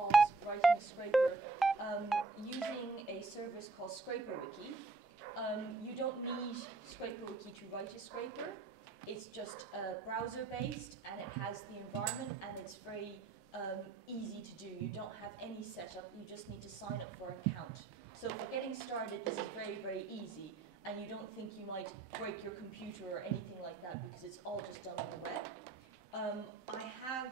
involves writing a scraper using a service called ScraperWiki. You don't need ScraperWiki to write a scraper. It's just browser-based, and it has the environment, and it's very easy to do. You don't have any setup. You just need to sign up for an account. So for getting started, this is very, very easy, and you don't think you might break your computer or anything like that because it's all just done on the web. I have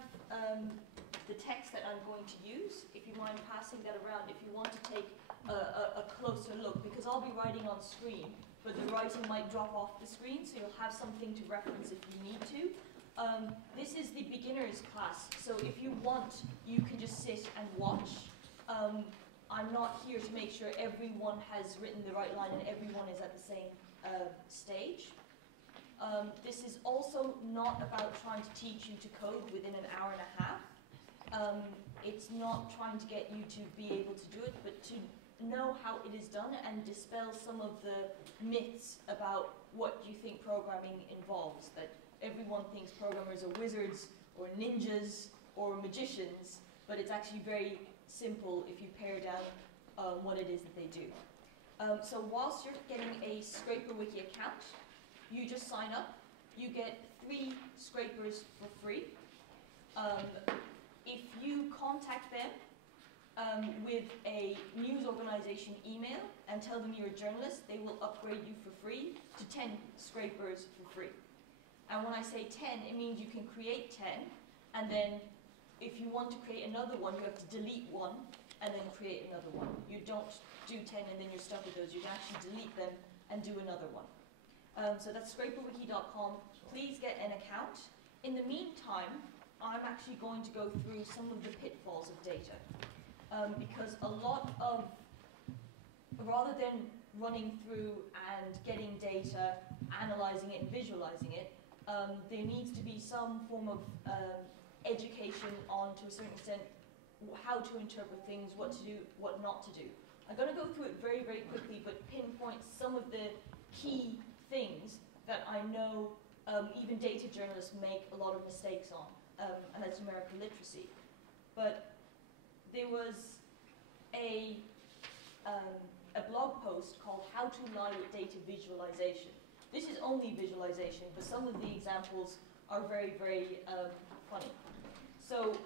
the text that I'm going to use, if you mind passing that around, if you want to take a closer look, because I'll be writing on screen, but the writing might drop off the screen, so you'll have something to reference if you need to. This is the beginner's class, so if you want, you can just sit and watch. I'm not here to make sure everyone has written the right line and everyone is at the same stage. This is also not about trying to teach you to code within an hour and a half. It's not trying to get you to be able to do it, but to know how it is done and dispel some of the myths about what you think programming involves. That everyone thinks programmers are wizards or ninjas or magicians, but it's actually very simple if you pare down what it is that they do. So whilst you're getting a ScraperWiki account, you just sign up. You get 3 scrapers for free. If you contact them with a news organization email and tell them you're a journalist, they will upgrade you for free to 10 scrapers for free. And when I say 10, it means you can create 10, and then if you want to create another one, you have to delete one and then create another one. You don't do 10 and then you're stuck with those. You can actually delete them and do another one. So that's scraperwiki.com. Please get an account. In the meantime, I'm actually going to go through some of the pitfalls of data. Because a lot of, rather than running through and getting data, analyzing it and visualizing it, there needs to be some form of education on, to a certain extent, how to interpret things, what to do, what not to do. I'm going to go through it very, very quickly, but pinpoint some of the key things that I know even data journalists make a lot of mistakes on, and that's numerical literacy. But there was a blog post called How to Lie with Data Visualization. This is only visualization, but some of the examples are very, very funny. So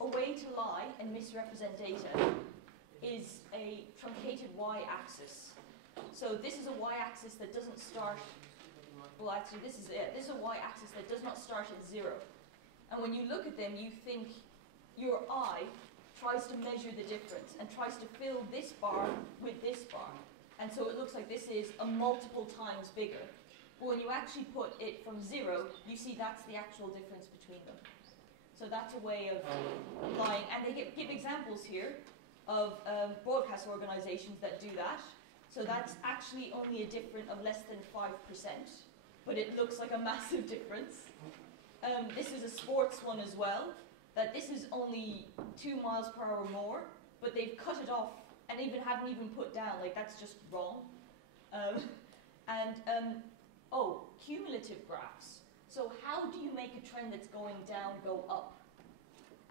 a way to lie and misrepresent data is a truncated y-axis. So this is a y-axis that doesn't start, well actually this is it. This is a y-axis that does not start at 0. And when you look at them, you think your eye tries to measure the difference and tries to fill this bar with this bar. And so it looks like this is a multiple times bigger. But when you actually put it from 0, you see that's the actual difference between them. So that's a way of lying. And they give examples here of broadcast organizations that do that. So that's actually only a difference of less than 5%, but it looks like a massive difference. This is a sports one as well, that this is only 2 miles per hour more, but they've cut it off and haven't even put down, like that's just wrong. Oh, cumulative graphs. So how do you make a trend that's going down go up?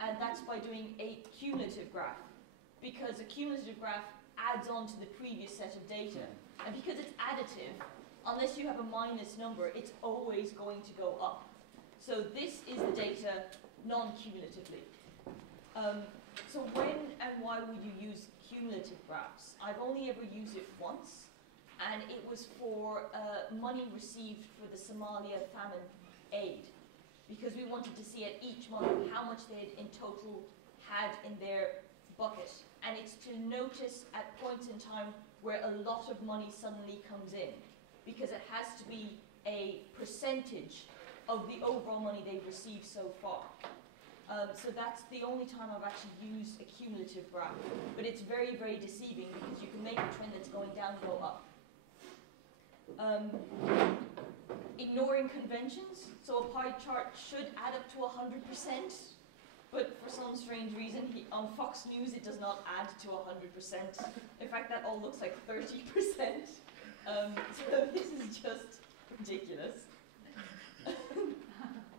And that's by doing a cumulative graph, because a cumulative graph adds on to the previous set of data. And because it's additive, unless you have a minus number, it's always going to go up. So this is the data non-cumulatively. So when and why would you use cumulative graphs? I've only ever used it once, and it was for money received for the Somalia famine aid, because we wanted to see at each month how much they had in total had in their bucket. And it's to notice at points in time where a lot of money suddenly comes in, because it has to be a percentage of the overall money they've received so far. So that's the only time I've actually used a cumulative graph. But it's very, very deceiving, because you can make a trend that's going down go up. Ignoring conventions. So a pie chart should add up to 100%. But for some strange reason, on Fox News, it does not add to 100%. In fact, that all looks like 30%. So this is just ridiculous.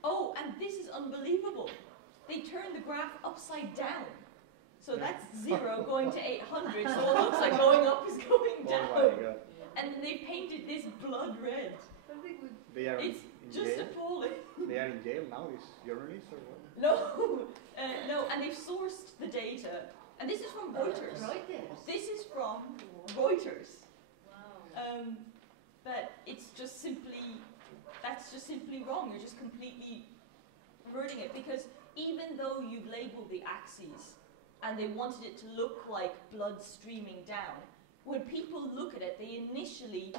Oh, and this is unbelievable. They turn the graph upside down. So that's 0 going to 800, so it looks like going up is going down. Oh my God. And then they painted this blood red. They are It's in just jail? appalling. They are in jail now, these journalists or what? No, no, and they've sourced the data. And this is from Reuters. This is from Reuters. Wow. But it's just simply, that's just simply wrong. You're just completely perverting it, because even though you've labeled the axes and they wanted it to look like blood streaming down, when people look at it, they initially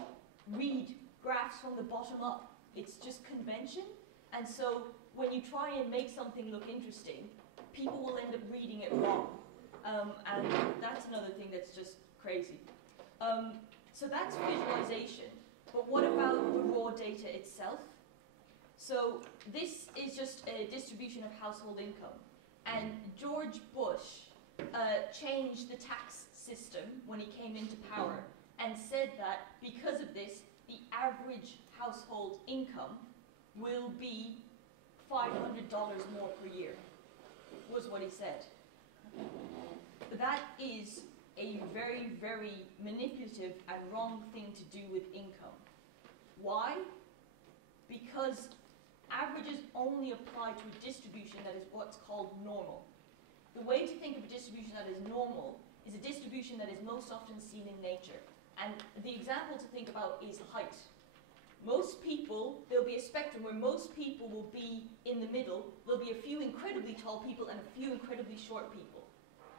read graphs from the bottom up. It's just convention. And so when you try and make something look interesting, people will end up reading it wrong. And that's another thing that's just crazy. So that's visualization. But what about the raw data itself? So this is just a distribution of household income. And George Bush changed the tax system when he came into power and said that because of this, the average household income will be $500 more per year, was what he said. But that is a very, very manipulative and wrong thing to do with income. Why? Because averages only apply to a distribution that is what's called normal. The way to think of a distribution that is normal is a distribution that is most often seen in nature. And the example to think about is height. Most people, there'll be a spectrum where most people will be in the middle. There'll be a few incredibly tall people and a few incredibly short people.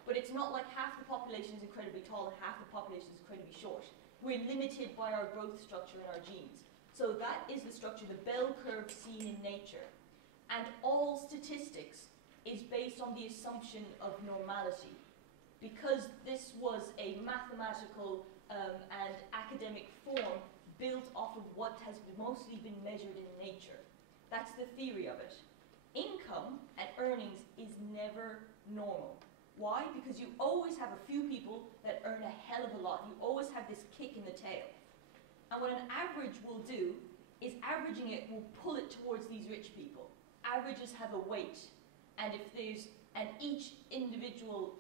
But it's not like half the population is incredibly tall and half the population is incredibly short. We're limited by our growth structure and our genes. So that is the structure, the bell curve seen in nature. And all statistics is based on the assumption of normality. Because this was a mathematical and academic form built off of what has mostly been measured in nature. That's the theory of it. Income and earnings is never normal. Why? Because you always have a few people that earn a hell of a lot. You always have this kick in the tail. And what an average will do is averaging it will pull it towards these rich people. Averages have a weight. And if there's, and each individual,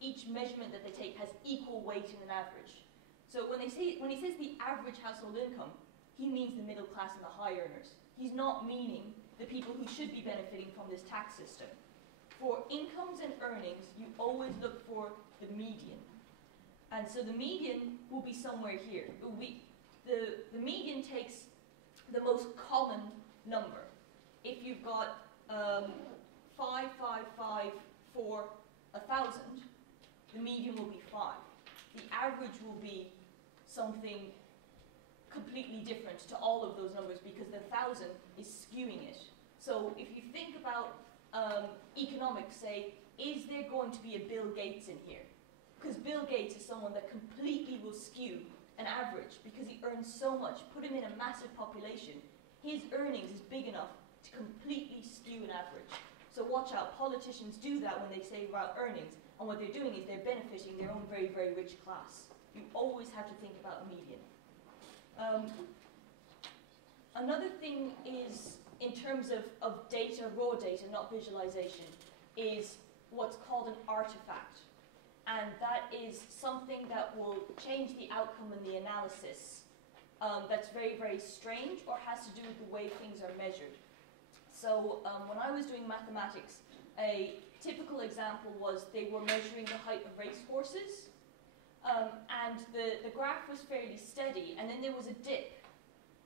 each measurement that they take has equal weight in an average. So when he says the average household income, he means the middle class and the high earners. He's not meaning the people who should be benefiting from this tax system. For incomes and earnings, you always look for the median. And so the median will be somewhere here. It will be, the median takes the most common number. If you've got 555 for 1,000, the median will be 5. The average will be something completely different to all of those numbers because the 1,000 is skewing it. So if you think about economics, say, is there going to be a Bill Gates in here? Because Bill Gates is someone that completely will skew an average because he earns so much. Put him in a massive population, his earnings is big enough to completely skew an average. So watch out, politicians do that when they say about earnings, and what they're doing is they're benefiting their own very, very rich class. You always have to think about a median. Another thing is, in terms of data, raw data, not visualization, is what's called an artifact. And that is something that will change the outcome in the analysis that's very, very strange or has to do with the way things are measured. So when I was doing mathematics, a typical example was they were measuring the height of racehorses, and the graph was fairly steady, and then there was a dip,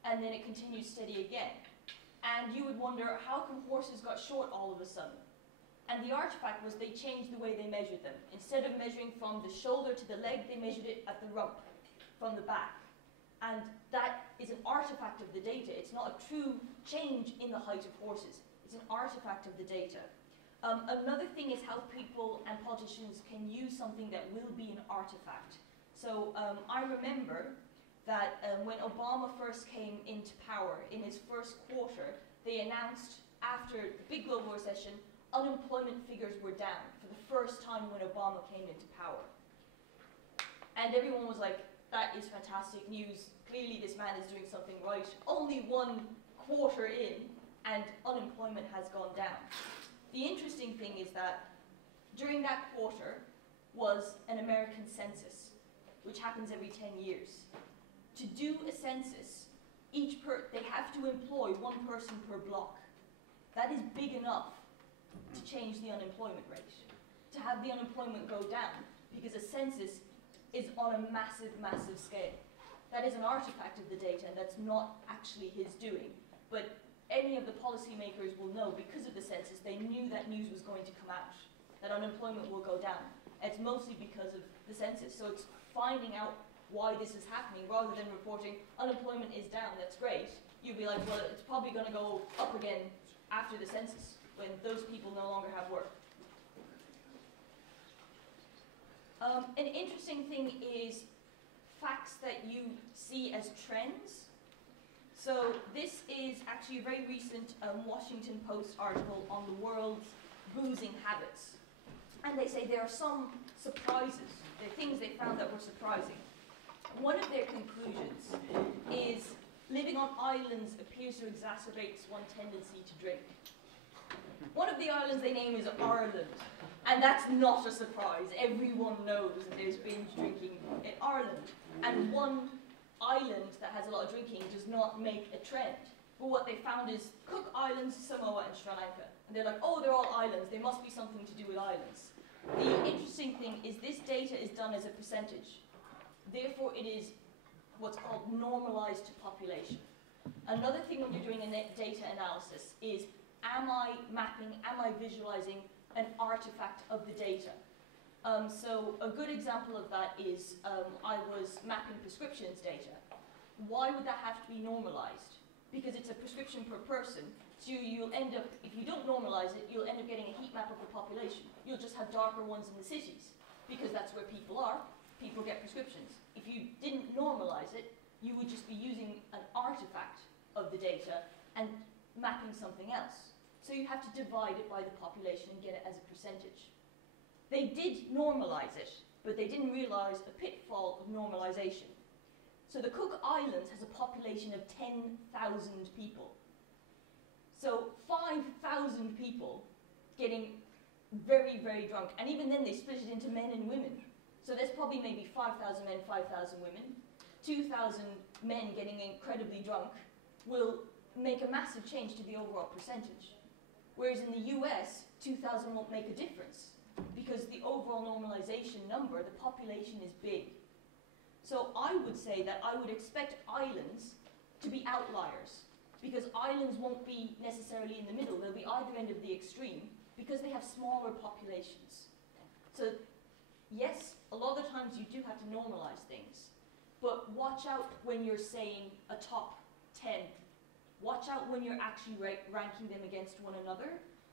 and then it continued steady again. And you would wonder, how come horses got short all of a sudden? And the artifact was they changed the way they measured them. Instead of measuring from the shoulder to the leg, they measured it at the rump, from the back. And that is an artifact of the data. It's not a true change in the height of horses. It's an artifact of the data. Another thing is how people and politicians can use something that will be an artifact. So I remember that when Obama first came into power, in his first quarter, they announced after the big global recession, unemployment figures were down for the first time when Obama came into power. And everyone was like, that is fantastic news. Clearly this man is doing something right. Only one quarter in, and unemployment has gone down. The interesting thing is that during that quarter was an American census, which happens every 10 years. To do a census, they have to employ one person per block. That is big enough to change the unemployment rate, to have the unemployment go down, because a census is on a massive, massive scale. That is an artifact of the data, and that's not actually his doing. But any of the policymakers will know, because of the census, they knew that news was going to come out, that unemployment will go down. It's mostly because of the census. So it's finding out why this is happening, rather than reporting unemployment is down, that's great. You'd be like, well, it's probably going to go up again after the census, when those people no longer have work. An interesting thing is facts that you see as trends. So this is actually a very recent Washington Post article on the world's boozing habits. And they say there are some surprises. There are things they found that were surprising. One of their conclusions is living on islands appears to exacerbate one's tendency to drink. One of the islands they name is Ireland. And that's not a surprise. Everyone knows that there's binge drinking in Ireland. And one island that has a lot of drinking does not make a trend. But what they found is Cook Islands, Samoa, and Sri Lanka. And they're like, oh, they're all islands. There must be something to do with islands. The interesting thing is this data is done as a percentage. Therefore, it is what's called normalized to population. Another thing when you're doing a data analysis is, am I mapping, am I visualizing an artifact of the data? So a good example of that is I was mapping prescriptions data. Why would that have to be normalized? Because it's a prescription per person. So you'll end up, if you don't normalize it, you'll end up getting a heat map of the population. You'll just have darker ones in the cities, because that's where people are. People get prescriptions. If you didn't normalize it, you would just be using an artifact of the data and mapping something else. So you have to divide it by the population and get it as a percentage. They did normalize it, but they didn't realize a pitfall of normalization. So the Cook Islands has a population of 10,000 people. So 5,000 people getting very, very drunk. And even then they split it into men and women. So there's probably maybe 5,000 men, 5,000 women. 2,000 men getting incredibly drunk will make a massive change to the overall percentage. Whereas in the US, 2,000 won't make a difference, because the overall normalization number, the population is big. So I would say that I would expect islands to be outliers, because islands won't be necessarily in the middle. They'll be either end of the extreme, because they have smaller populations. So yes, a lot of the times you do have to normalize things, but watch out when you're saying a top 10. Watch out when you're actually ranking them against one another.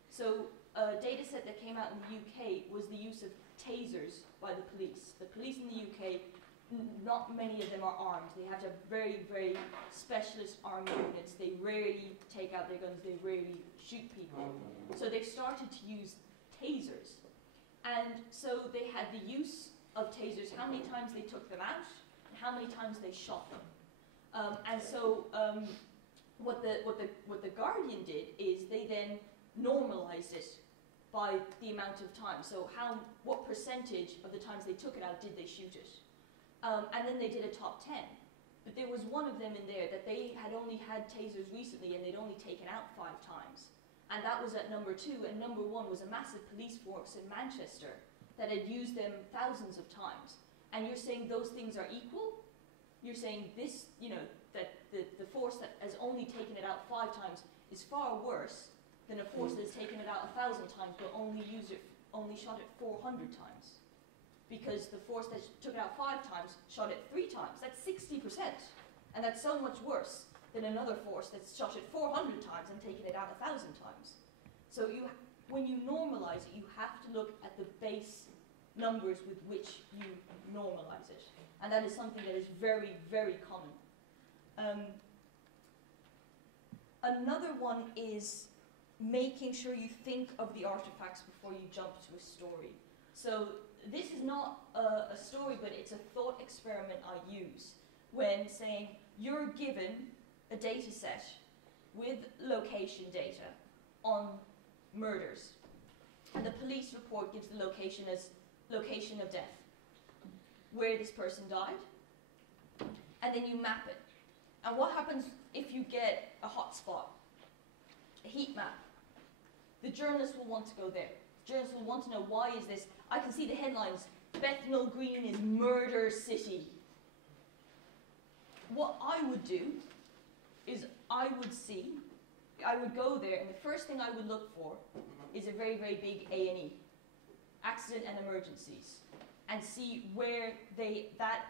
So a data set that came out in the UK was the use of tasers by the police. The police in the UK, not many of them are armed. They have to have very, very specialist armed units. They rarely take out their guns. They rarely shoot people. So they've started to use tasers. And so they had the use of tasers, how many times they took them out, and how many times they shot them. What the Guardian did is they then normalized it by the amount of time. So what percentage of the times they took it out did they shoot it? And then they did a top 10. But there was one of them in there that they had only had tasers recently and they'd only taken out 5 times. And that was at number 2, and number 1 was a massive police force in Manchester that had used them thousands of times. And you're saying those things are equal? You're saying this, that the force that has only taken it out 5 times is far worse than a force that's taken it out 1,000 times but only shot it 400 times. Because the force that took it out 5 times shot it 3 times. That's 60%. And that's so much worse than another force that's shot it 400 times and taken it out 1,000 times. So when you normalize it, you have to look at the base numbers with which you normalize it. And that is something that is very, very common. Another one is making sure you think of the artifacts before you jump to a story. So this is not a story, but it's a thought experiment I use when saying you're given a data set with location data on murders. And the police report gives the location as location of death, where this person died, and then you map it. And what happens if you get a hot spot, a heat map? The journalist will want to go there. The journalist will want to know, why is this? I can see the headlines, Bethnal Green is murder city. What I would do is I would go there, and the first thing I would look for is a very, very big A&E, accident and emergencies, and see where that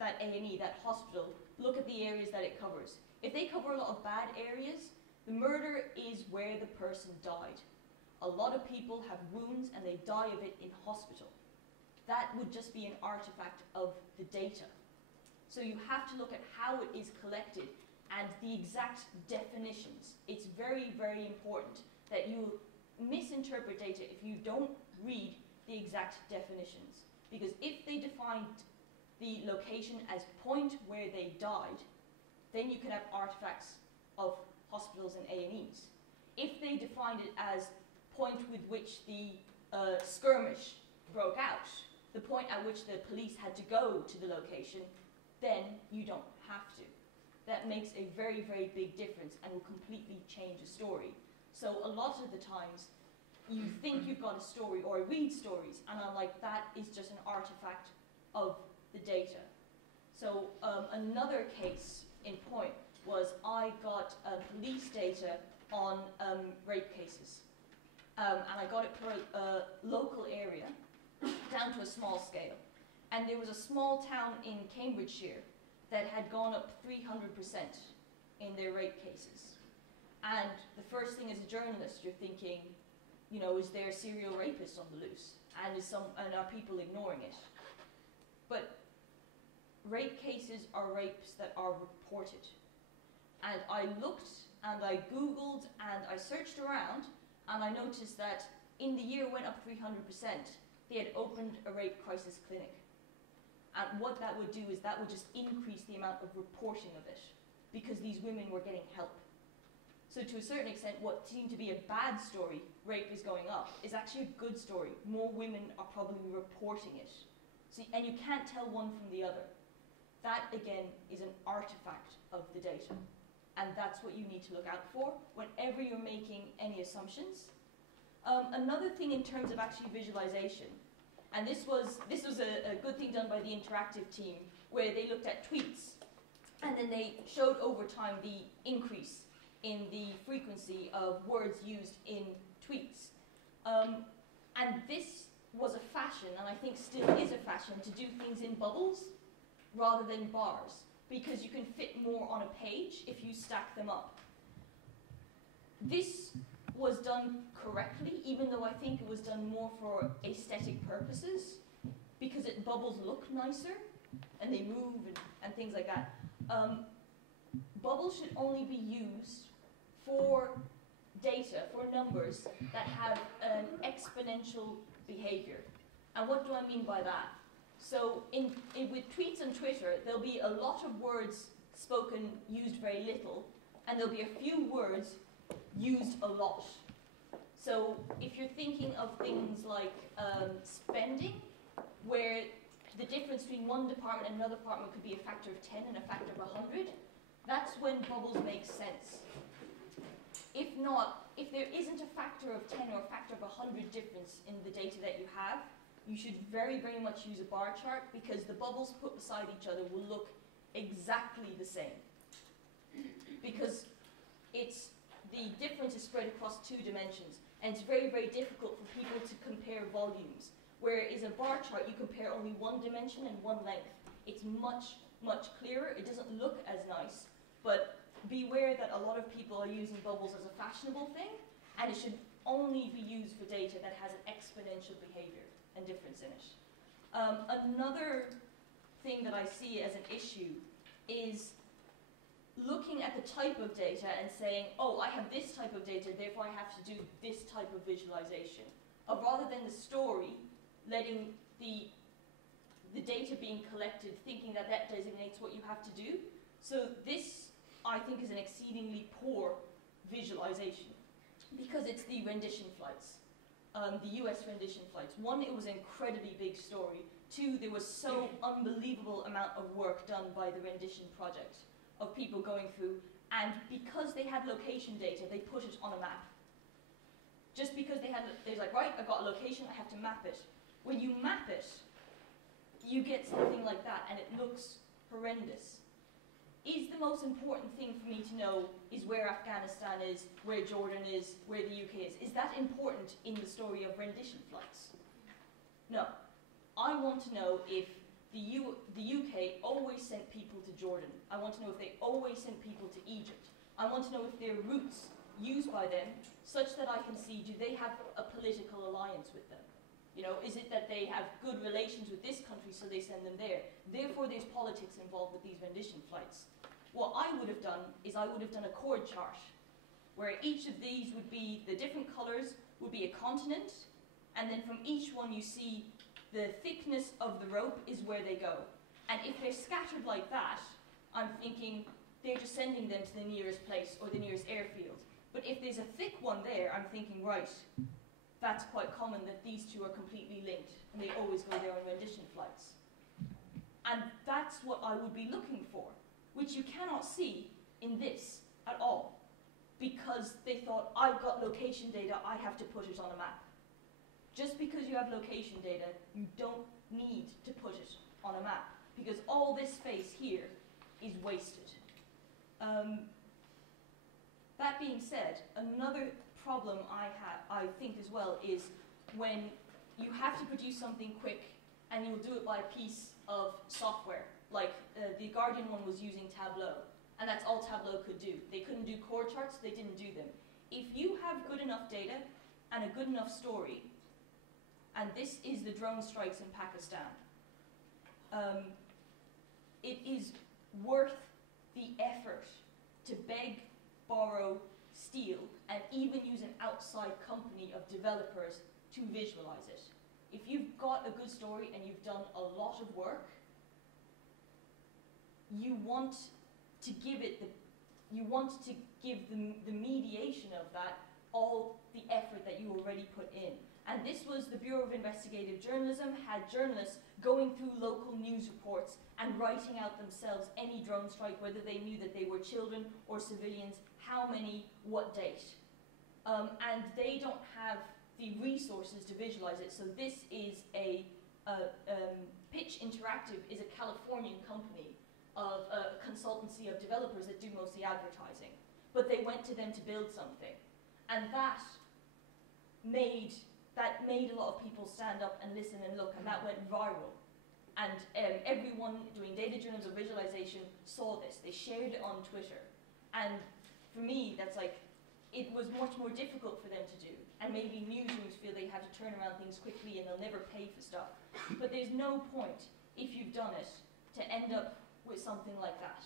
A&E, that hospital, look at the areas that it covers. If they cover a lot of bad areas, the murder is where the person died. A lot of people have wounds and they die of it in hospital. That would just be an artifact of the data. So you have to look at how it is collected and the exact definitions. It's very, very important that you misinterpret data if you don't read the exact definitions. Because if they defined the location as point where they died, then you could have artifacts of hospitals and A&Es. If they defined it as point with which the skirmish broke out, the point at which the police had to go to the location, then you don't have to. That makes a very, very big difference and will completely change a story. So a lot of the times, you think you've got a story, or I read stories, and I'm like, that is just an artifact of the data. So another case in point was I got police data on rape cases. And I got it per local area, down to a small scale. And there was a small town in Cambridgeshire that had gone up 300% in their rape cases. And the first thing as a journalist, you're thinking, you know, is there a serial rapist on the loose? And are people ignoring it? But rape cases are rapes that are reported. And I looked and I Googled and I searched around, and I noticed that in the year it went up 300%, they had opened a rape crisis clinic. And what that would do is that would just increase the amount of reporting of it, because these women were getting help. So to a certain extent, what seemed to be a bad story, rape is going up, is actually a good story. More women are probably reporting it. So, and you can't tell one from the other. That, again, is an artifact of the data. And that's what you need to look out for whenever you're making any assumptions. Another thing in terms of actually visualization, and this was a good thing done by the interactive team, where they looked at tweets, and then they showed over time the increase in the frequency of words used in tweets. And this was a fashion, and I think still is a fashion, to do things in bubbles rather than bars, because you can fit more on a page if you stack them up. This was done correctly, even though I think it was done more for aesthetic purposes, because bubbles look nicer, and they move and things like that. Bubbles should only be used for data, for numbers that have an exponential behavior. And what do I mean by that? So with tweets on Twitter, there'll be a lot of words spoken, used very little, and there'll be a few words used a lot. So if you're thinking of things like spending, where the difference between one department and another department could be a factor of 10 and a factor of 100, that's when bubbles make sense. If not, if there isn't a factor of 10 or a factor of 100 difference in the data that you have, you should very, very much use a bar chart, because the bubbles put beside each other will look exactly the same. Because the difference is spread across 2 dimensions, and it's very, very difficult for people to compare volumes. Whereas a bar chart, you compare only 1 dimension and 1 length. It's much, much clearer. It doesn't look as nice, but beware that a lot of people are using bubbles as a fashionable thing, and it should only be used for data that has an exponential behavior and difference in it. Another thing that I see as an issue is looking at the type of data and saying, oh, I have this type of data, therefore I have to do this type of visualization. Rather than the story, letting the data being collected, thinking that that designates what you have to do. So this, I think, is an exceedingly poor visualization, because it's the rendition flights. the US rendition flights. One, it was an incredibly big story. Two, there was so unbelievable amount of work done by the rendition project of people going through, and because they had location data, they put it on a map. Just because they're like, right, I've got a location, I have to map it. When you map it, you get something like that, and it looks horrendous. Is the most important thing for me to know is where Afghanistan is, where Jordan is, where the UK is? Is that important in the story of rendition flights? No. I want to know if the UK always sent people to Jordan. I want to know if they always sent people to Egypt. I want to know if their routes used by them, such that I can see, do they have a political alliance with them? You know, is it that they have good relations with this country, so they send them there? Therefore, there's politics involved with these rendition flights. What I would have done is I would have done a chord chart, where each of these would be, the different colours would be a continent, and then from each one you see the thickness of the rope is where they go. And if they're scattered like that, I'm thinking they're just sending them to the nearest place or the nearest airfield. But if there's a thick one there, I'm thinking, right, that's quite common that these two are completely linked, and they always go there on rendition flights. And that's what I would be looking for, which you cannot see in this at all, because they thought, I've got location data, I have to put it on a map. Just because you have location data, you don't need to put it on a map, because all this space here is wasted. That being said, another problem I think as well is when you have to produce something quick and you'll do it by a piece of software. Like the Guardian one was using Tableau, and that's all Tableau could do. They couldn't do chord charts, they didn't do them. If you have good enough data and a good enough story, and this is the drone strikes in Pakistan, it is worth the effort to beg, borrow, steal, and even use an outside company of developers to visualize it. If you've got a good story and you've done a lot of work, you want to give the mediation of that all the effort that you already put in. And this was the Bureau of Investigative Journalism had journalists going through local news reports and writing out themselves any drone strike, whether they knew that they were children or civilians, how many, what date. And they don't have the resources to visualize it. So this is Pitch Interactive is a Californian company of a consultancy of developers that do mostly advertising. But they went to them to build something. And that made a lot of people stand up and listen and look, and that went viral. And everyone doing data journalism or visualization saw this. They shared it on Twitter. And for me, that's like, it was much more difficult for them to do. And maybe newsrooms feel they have to turn around things quickly and they'll never pay for stuff. But there's no point, if you've done it, to end up with something like that.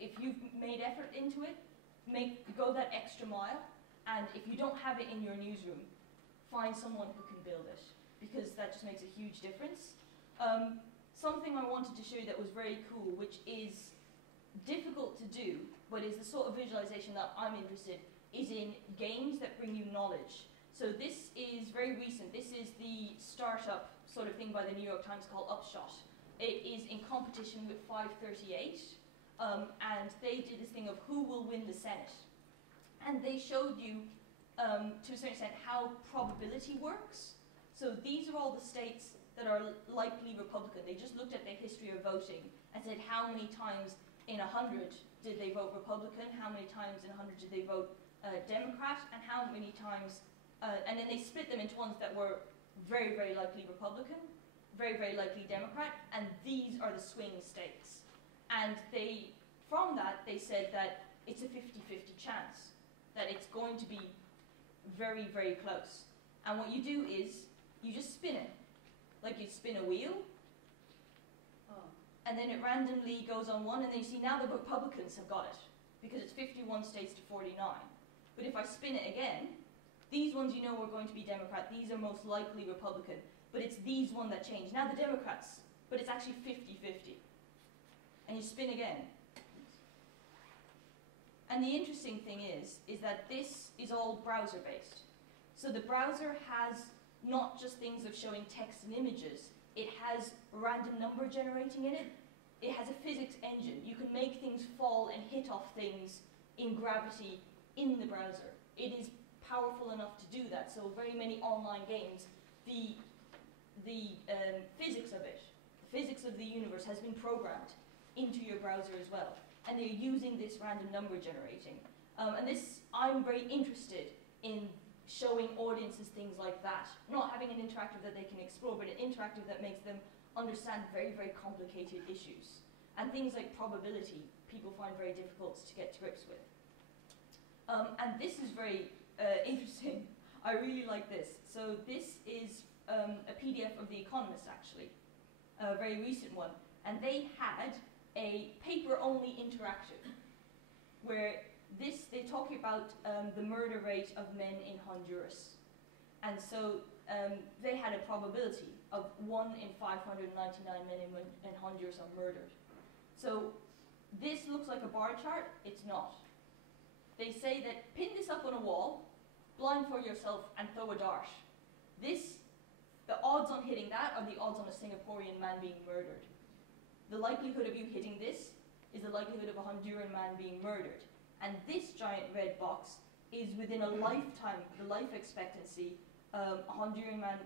If you've made effort into it, go that extra mile. And if you don't have it in your newsroom, find someone who can build it, because that just makes a huge difference. Something I wanted to show you that was very cool, which is difficult to do, but is the sort of visualization that I'm interested, is in games that bring you knowledge. So this is very recent. This is the startup sort of thing by the New York Times called Upshot. It is in competition with 538, and they did this thing of who will win the Senate. And they showed you, to a certain extent, how probability works. So these are all the states that are likely Republican. They just looked at their history of voting and said how many times in 100 did they vote Republican, how many times in 100 did they vote Democrat, and how many times, and then they split them into ones that were very, very likely Republican, very, very likely Democrat, and these are the swing states. And from that, they said that it's a 50-50 chance, that it's going to be very, very close. And what you do is, you just spin it. Like you spin a wheel, and then it randomly goes on one, and then you see now the Republicans have got it, because it's 51 states to 49. But if I spin it again, these ones you know are going to be Democrat, these are most likely Republican, but it's these one that change. Now the Democrats, but it's actually 50-50. And you spin again. And the interesting thing is that this is all browser-based. So the browser has not just things of showing text and images, it has random number generating in it. It has a physics engine. You can make things fall and hit off things in gravity in the browser. It is powerful enough to do that. So very many online games, the physics of it, the physics of the universe has been programmed into your browser as well. And they're using this random number generating. And this, I'm very interested in showing audiences things like that. Not having an interactive that they can explore, but an interactive that makes them understand very, very complicated issues. And things like probability, people find very difficult to get to grips with. And this is very interesting. I really like this. So this is a PDF of The Economist, actually, a very recent one. And they had a paper-only interactive, where they're talking about the murder rate of men in Honduras. And so they had a probability of 1 in 599 men in Honduras are murdered. So this looks like a bar chart. It's not. They say that pin this up on a wall, blindfold yourself, and throw a dart. The odds on hitting that are the odds on a Singaporean man being murdered. The likelihood of you hitting this is the likelihood of a Honduran man being murdered. And this giant red box is within a lifetime, the life expectancy, a Honduran man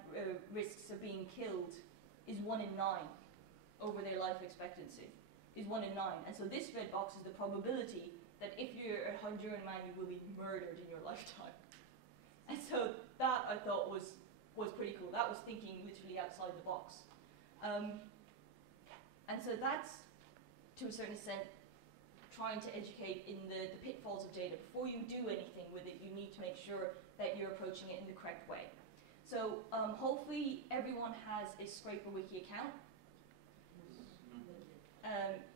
risks of being killed is 1 in 9 over their life expectancy, is 1 in 9. And so this red box is the probability that if you're a Honduran man, you will be murdered in your lifetime. And so that, I thought, was pretty cool. That was thinking literally outside the box. And so that's, to a certain extent, trying to educate in the pitfalls of data. Before you do anything with it, you need to make sure that you're approaching it in the correct way. So hopefully everyone has a ScraperWiki account.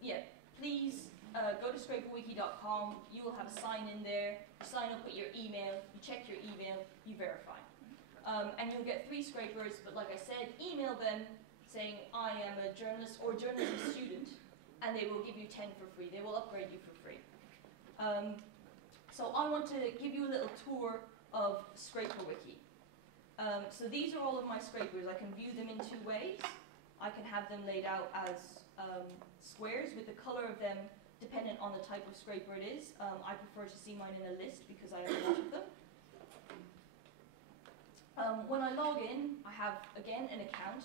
Yeah, please go to scraperwiki.com. You will have a sign in there. You sign up with your email. You check your email. You verify. And you'll get 3 scrapers, but like I said, email them saying, I am a journalist or journalism student, and they will give you 10 for free. They will upgrade you for free. So I want to give you a little tour of ScraperWiki. So these are all of my scrapers. I can view them in 2 ways. I can have them laid out as squares with the color of them dependent on the type of scraper it is. I prefer to see mine in a list because I have a lot of them. When I log in, I have, again, an account.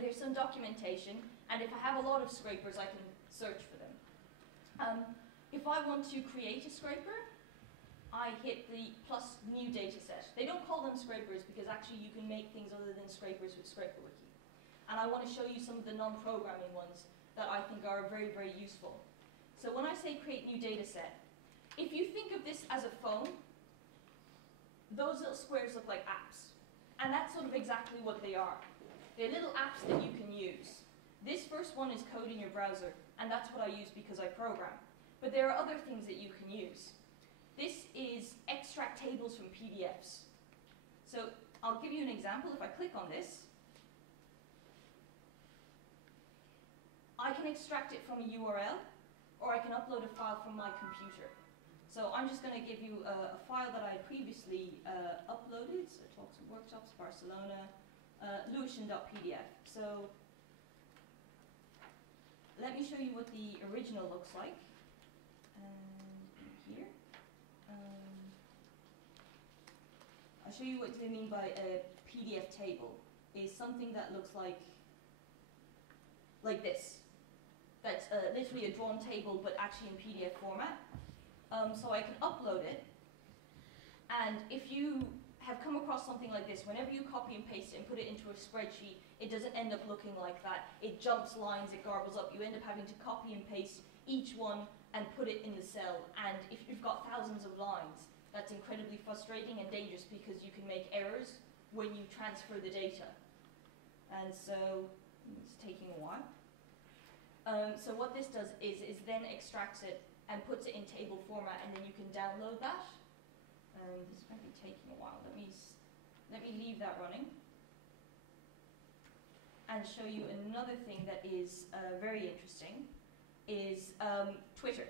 There's some documentation, and if I have a lot of scrapers, I can search for them. If I want to create a scraper, I hit the plus new data set. They don't call them scrapers because actually you can make things other than scrapers with ScraperWiki. And I want to show you some of the non-programming ones that I think are very, very useful. So when I say create new data set, if you think of this as a phone, those little squares look like apps. And that's sort of exactly what they are. They're little apps that you can use. This first one is code in your browser, and that's what I use because I program. But there are other things that you can use. This is extract tables from PDFs. So I'll give you an example. If I click on this, I can extract it from a URL, or I can upload a file from my computer. So I'm just going to give you a file that I previously uploaded. So Talks and Workshops, Barcelona, Lewisham.pdf. So let me show you what the original looks like. Here. I'll show you what they mean by a PDF table. Is something that looks like this. That's literally a drawn table, but actually in PDF format. So I can upload it. And if you have come across something like this, whenever you copy and paste it and put it into a spreadsheet, it doesn't end up looking like that. It jumps lines, it garbles up. You end up having to copy and paste each one and put it in the cell. And if you've got thousands of lines, that's incredibly frustrating and dangerous because you can make errors when you transfer the data. And so it's taking a while. So what this does is then extracts it and puts it in table format, and then you can download that. This might be taking a while. Let me leave that running and show you another thing that is very interesting, is Twitter.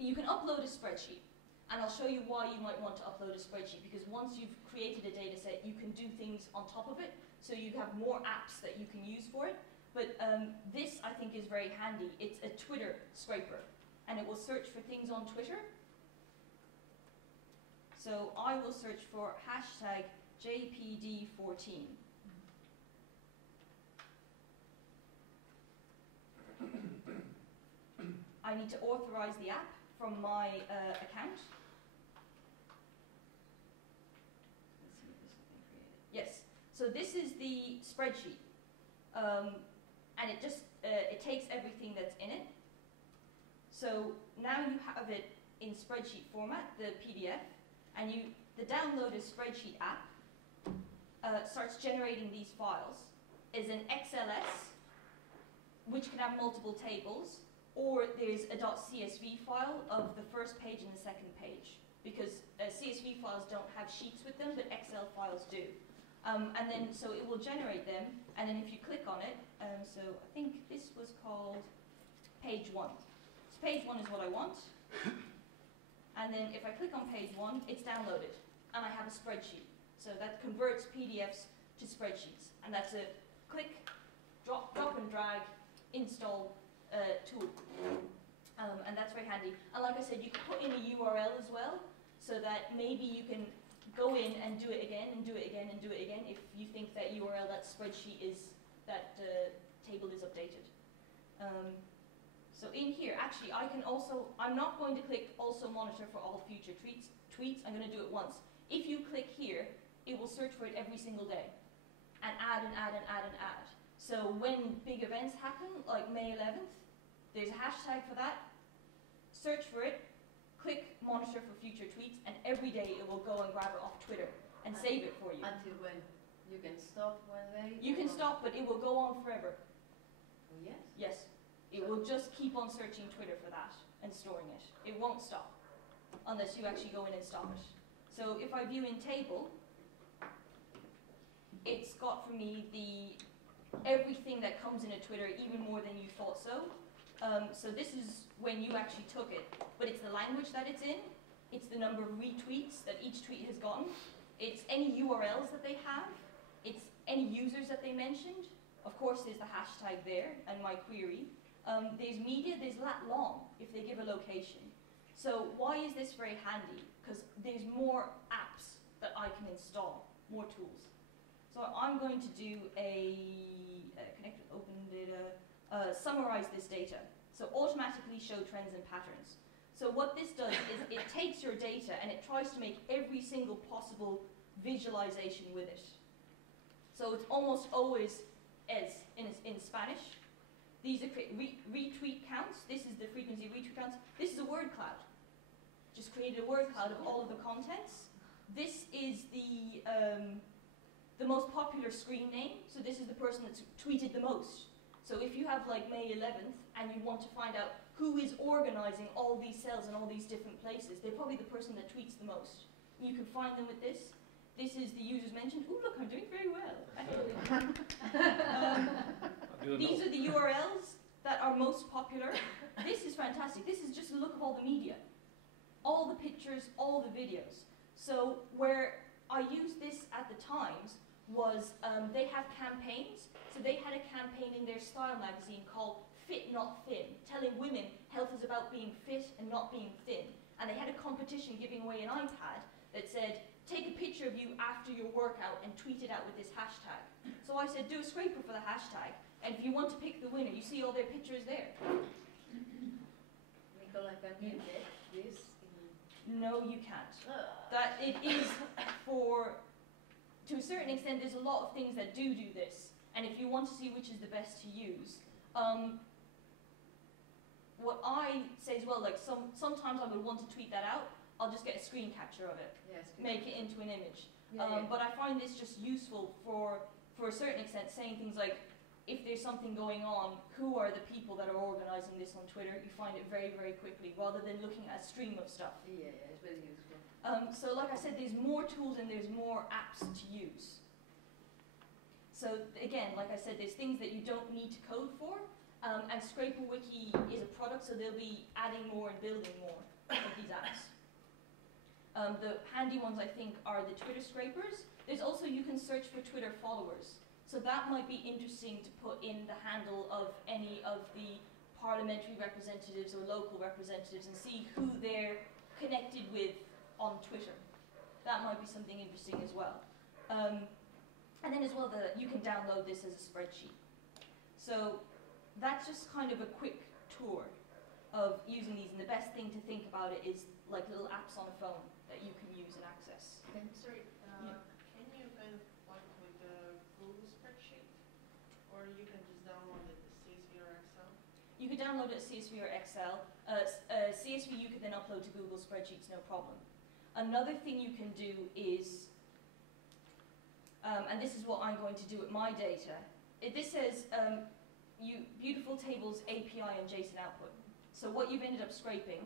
You can upload a spreadsheet. And I'll show you why you might want to upload a spreadsheet, because once you've created a data set, you can do things on top of it, so you have more apps that you can use for it. But this, I think, is very handy. It's a Twitter scraper, and it will search for things on Twitter. So I will search for hashtag JPD14. I need to authorize the app from my account. Let's see if this has been created. Yes. So this is the spreadsheet, and it just it takes everything that's in it. So now you have it in spreadsheet format, the PDF, and the downloaded spreadsheet app starts generating these files. Is an XLS, which can have multiple tables, or there's a .csv file of the first page and the second page, because CSV files don't have sheets with them, but Excel files do. And then, so it will generate them, and then if you click on it, so I think this was called page 1. So page 1 is what I want. And then if I click on page 1, it's downloaded, and I have a spreadsheet. So that converts PDFs to spreadsheets, and that's a click, drop and drag, install tool. And that's very handy. And like I said, you can put in a URL as well, so that maybe you can go in and do it again, and do it again, and do it again, if you think that URL, that spreadsheet is, that table is updated. So in here, actually, I can also, I'm not going to click also monitor for all future tweets, I'm going to do it once. If you click here, it will search for it every single day, and add and add and add and add. So when big events happen, like May 11th, there's a hashtag for that, search for it, click monitor for future tweets, and every day it will go and grab it off Twitter and save it for you. Until when? You can stop when they... You can stop, but it will go on forever. Oh, yes? Yes. It will just keep on searching Twitter for that and storing it. It won't stop unless you actually go in and stop it. So if I view in table, it's got for me everything that comes in a Twitter, even more than you thought so. So this is when you actually took it, but it's the language that it's in, it's the number of retweets that each tweet has gotten, it's any URLs that they have, it's any users that they mentioned. Of course, there's the hashtag there and my query. There's media, there's lat long if they give a location. So why is this very handy? Because there's more apps that I can install, more tools. So I'm going to do connect with open data, summarize this data. So automatically show trends and patterns. So what this does is it takes your data and it tries to make every single possible visualization with it. So it's almost always in Spanish. These are retweet counts. This is the frequency of retweet counts. This is a word cloud. Just created a word cloud of all of the contents. This is the most popular screen name. So this is the person that's tweeted the most. So if you have like May 11th and you want to find out who is organizing all these cells in all these different places, they're probably the person that tweets the most. You can find them with this. This is the users mentioned. Ooh, look, I'm doing very well. These are the URLs that are most popular. This is fantastic. This is just a look of all the media. All the pictures, all the videos. So where I used this at the Times was they have campaigns. So they had a campaign in their style magazine called Fit Not Thin, telling women health is about being fit and not being thin. And they had a competition giving away an iPad that said, take a picture of you after your workout and tweet it out with this hashtag. So I said, do a scraper for the hashtag, and if you want to pick the winner, you see all their pictures there. Nicola, can you get this? No, you can't. That it is for, to a certain extent, there's a lot of things that do this, and if you want to see which is the best to use, what I say as well, like sometimes I would want to tweet that out, I'll just get a screen capture of it, yes, make it into an image. Yeah, But I find this just useful for a certain extent, saying things like, if there's something going on, who are the people that are organizing this on Twitter? You find it very, very quickly, rather than looking at a stream of stuff. Yeah, it's very useful. So like I said, there's more tools and there's more apps to use. So again, like I said, there's things that you don't need to code for, and Scraper Wiki is a product, so they'll be adding more and building more of these apps. The handy ones, I think, are the Twitter scrapers. There's also, you can search for Twitter followers. So that might be interesting to put in the handle of any of the parliamentary representatives or local representatives and see who they're connected with on Twitter. That might be something interesting as well. And then as well, you can download this as a spreadsheet. So that's just kind of a quick tour of using these, and the best thing to think about it is like little apps on a phone that you can use and access. Sorry, Yeah. can you kind of like with the Google spreadsheet, or you can just download it as CSV or Excel? You could download it as CSV or Excel. CSV you could then upload to Google Spreadsheets, no problem. Another thing you can do is, and this is what I'm going to do with my data, this says beautiful tables API and JSON output. So what you've ended up scraping,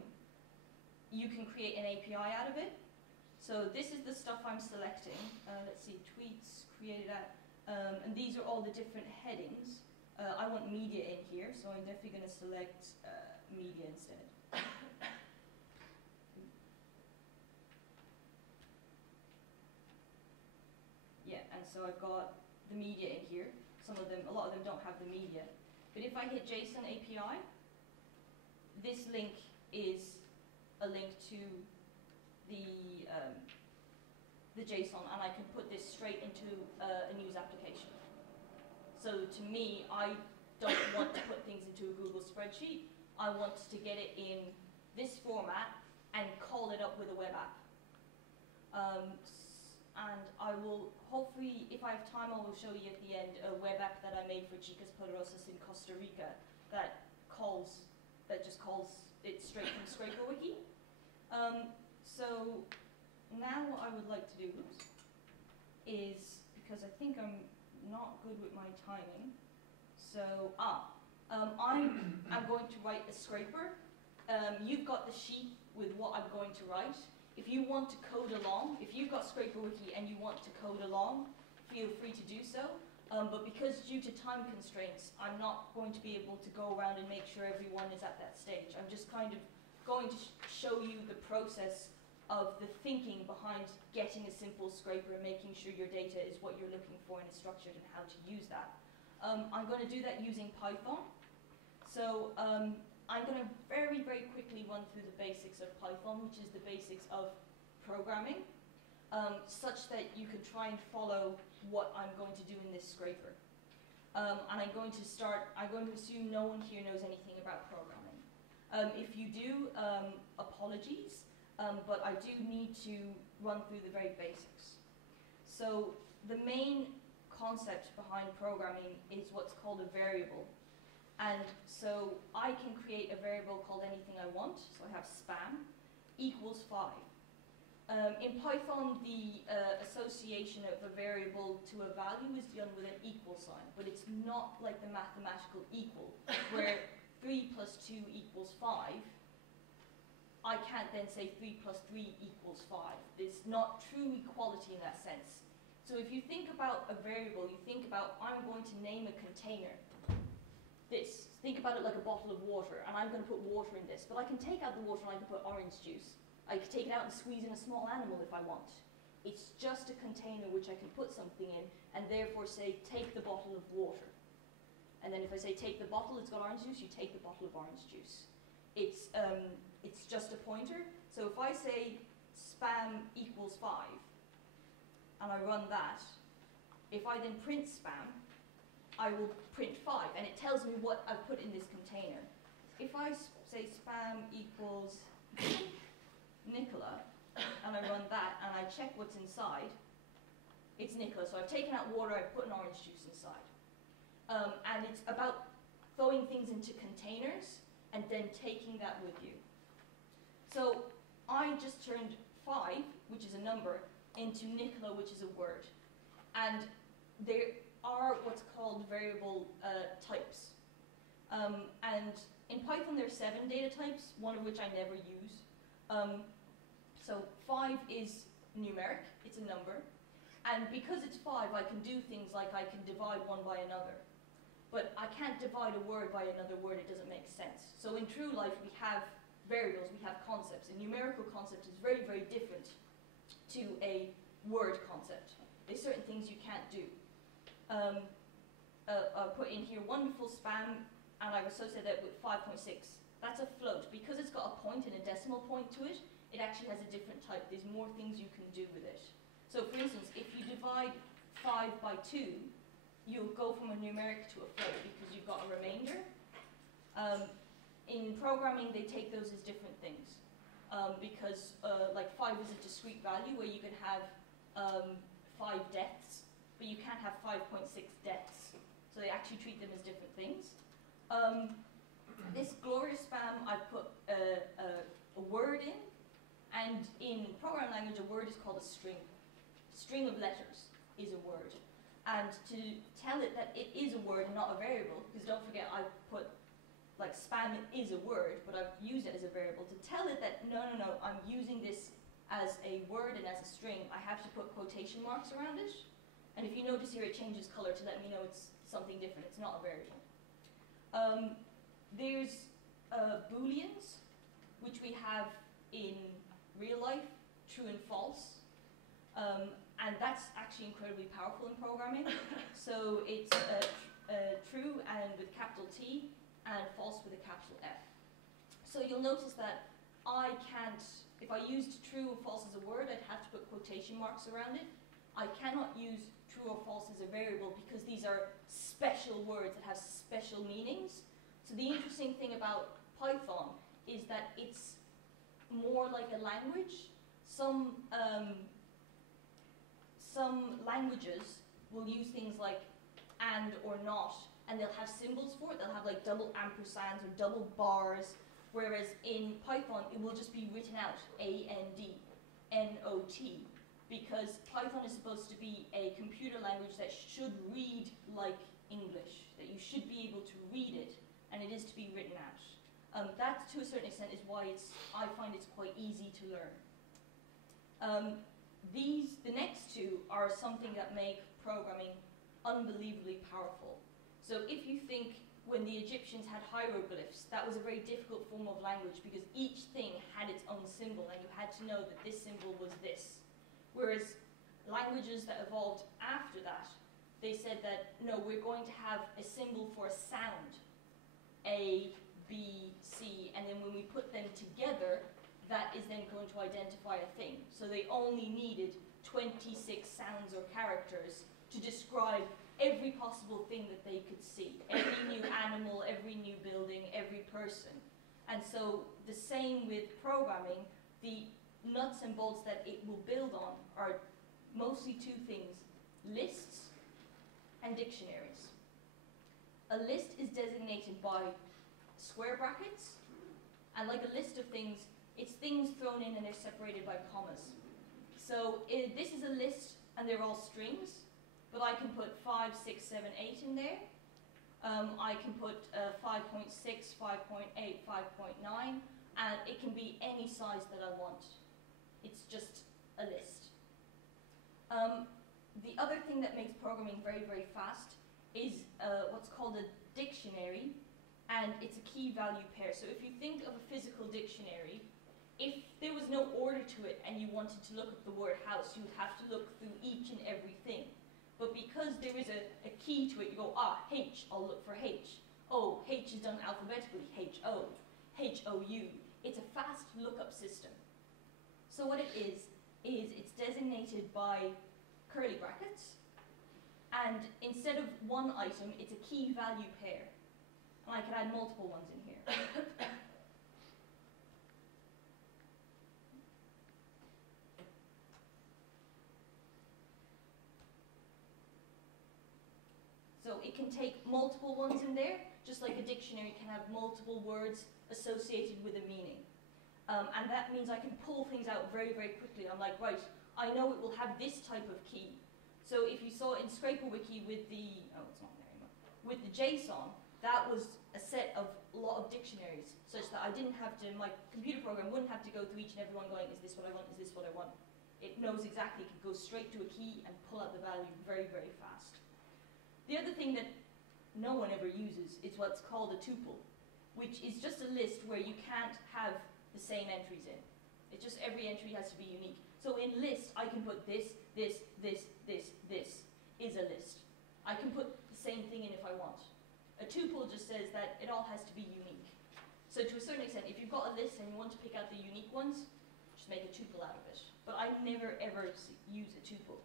you can create an API out of it. So this is the stuff I'm selecting. Let's see, tweets, created at, and these are all the different headings. I want media in here, so I'm definitely going to select media instead. Yeah, and so I've got the media in here. Some of them, a lot of them don't have the media. But if I hit JSON API, this link is a link to the JSON, and I can put this straight into a news application. So to me, I don't want to put things into a Google spreadsheet. I want to get it in this format and call it up with a web app. And I will hopefully, if I have time, I will show you at the end a web app that I made for Chicas Poderosas in Costa Rica that just calls it straight from ScraperWiki. So now what I would like to do is, because I think I'm not good with my timing, so I'm going to write a scraper. You've got the sheet with what I'm going to write. If you want to code along, if you've got ScraperWiki and you want to code along, feel free to do so. But because due to time constraints, I'm not going to be able to go around and make sure everyone is at that stage. I'm just kind of going to show you the process of the thinking behind getting a simple scraper and making sure your data is what you're looking for and is structured and how to use that. I'm going to do that using Python. So I'm going to very, very quickly run through the basics of Python, which is the basics of programming, such that you can try and follow what I'm going to do in this scraper. And I'm going to assume no one here knows anything about programming. If you do, apologies, but I do need to run through the very basics. So the main concept behind programming is what's called a variable. And so I can create a variable called anything I want. So I have spam equals 5. In Python, the association of a variable to a value is done with an equal sign, but it's not like the mathematical equal, where 3 plus 2 equals 5. I can't then say 3 plus 3 equals 5. There's not true equality in that sense. So if you think about a variable, you think about, I'm going to name a container. Think about it like a bottle of water, and I'm going to put water in this, but I can take out the water and I can put orange juice. I can take it out and squeeze in a small animal if I want. It's just a container which I can put something in, and therefore say, take the bottle of water. And then if I say, take the bottle, it's got orange juice, you take the bottle of orange juice. It's just a pointer. So if I say, spam equals 5, and I run that, if I then print spam, I will print 5, and it tells me what I've put in this container. If I say spam equals Nicola, and I run that, and I check what's inside, it's Nicola. So I've taken out water, I've put an orange juice inside. And it's about throwing things into containers, and then taking that with you. So I just turned 5, which is a number, into Nicola, which is a word. And there are what's called variable types. And in Python there are 7 data types, one of which I never use. So 5 is numeric, it's a number. And because it's 5, I can do things like I can divide one by another. But I can't divide a word by another word, it doesn't make sense. So in true life we have variables, we have concepts. A numerical concept is very, very different to a word concept. There's certain things you can't do. I'll put in here wonderful spam, and I've associated that with 5.6. That's a float. Because it's got a point and a decimal point to it, it actually has a different type. There's more things you can do with it. So for instance, if you divide 5 by 2, you'll go from a numeric to a float because you've got a remainder. In programming, they take those as different things because like 5 is a discrete value where you can have 5 deaths, but you can't have 5.6 deaths. So they actually treat them as different things. This glorious spam, I put a word in, and in programming language, a word is called a string. String of letters is a word. And to tell it that it is a word and not a variable, because don't forget I put, like spam is a word, but I've used it as a variable. To tell it that, no, I'm using this as a word and as a string, I have to put quotation marks around it. And if you notice here, it changes color to let me know it's something different. It's not a variable. There's booleans, which we have in real life, true and false. And that's actually incredibly powerful in programming. So it's true and with capital T, and false with a capital F. So you'll notice that I can't, if I used true or false as a word, I'd have to put quotation marks around it. I cannot use true or false as a variable because these are special words that have special meanings. So the interesting thing about Python is that it's more like a language. Some languages will use things like and or not, and they'll have symbols for it. They'll have like double ampersands or double bars, whereas in Python it will just be written out A-N-D, N-O-T, because Python is supposed to be a computer language that should read like English, that you should be able to read it, and it is to be written out. That, to a certain extent, is why I find it's quite easy to learn. The next two are something that make programming unbelievably powerful. So if you think when the Egyptians had hieroglyphs, that was a very difficult form of language because each thing had its own symbol and you had to know that this symbol was this. Whereas languages that evolved after that, they said that, no, we're going to have a symbol for a sound, A, B, C, and then when we put them together, that is then going to identify a thing. So they only needed 26 sounds or characters to describe every possible thing that they could see. Every new animal, every new building, every person. And so the same with programming, the nuts and bolts that it will build on are mostly two things: lists and dictionaries. A list is designated by square brackets, and like a list of things, it's things thrown in and they're separated by commas. So this is a list and they're all strings, but I can put 5, 6, 7, 8 in there. I can put 5.6, 5.8, 5.9, and it can be any size that I want. It's just a list. The other thing that makes programming very, very fast is what's called a dictionary, and it's a key value pair. So if you think of a physical dictionary, if there was no order to it and you wanted to look at the word house, you would have to look through each and every thing. But because there is a key to it, you go, H, I'll look for H. Oh, H is done alphabetically, H-O, H-O-U. It's a fast lookup system. So what it is it's designated by curly brackets, and instead of one item, it's a key value pair. And I can add multiple ones in here. So it can take multiple ones in there, just like a dictionary can have multiple words associated with a meaning. And that means I can pull things out very, very quickly. I'm like, right, I know it will have this type of key. So if you saw in ScraperWiki with the, it's not there anymore, with the JSON, that was a set of a lot of dictionaries, such that I didn't have to, my computer program wouldn't have to go through each and every one going, is this what I want, is this what I want? It knows exactly, it can go straight to a key and pull out the value very, very fast. The other thing that no one ever uses is what's called a tuple, which is just a list where you can't have the same entries in. It's just every entry has to be unique. So in list, I can put this is a list. I can put the same thing in if I want. A tuple just says that it all has to be unique. So to a certain extent, if you've got a list and you want to pick out the unique ones, just make a tuple out of it. But I never ever use a tuple.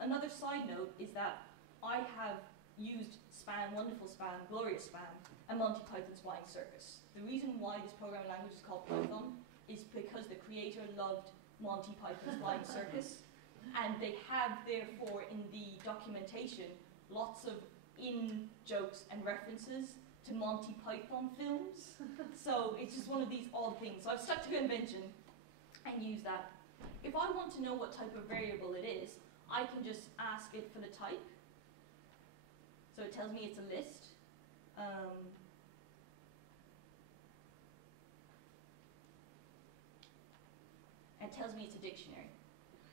Another side note is that I have used Span, Wonderful Span, Glorious Span, and Monty Python's Flying Circus. The reason why this programming language is called Python is because the creator loved Monty Python's Flying Circus, and they have, therefore, in the documentation, lots of in-jokes and references to Monty Python films. So it's just one of these odd things. So I've stuck to convention and use that. If I want to know what type of variable it is, I can just ask it for the type. So it tells me it's a list. And it tells me it's a dictionary.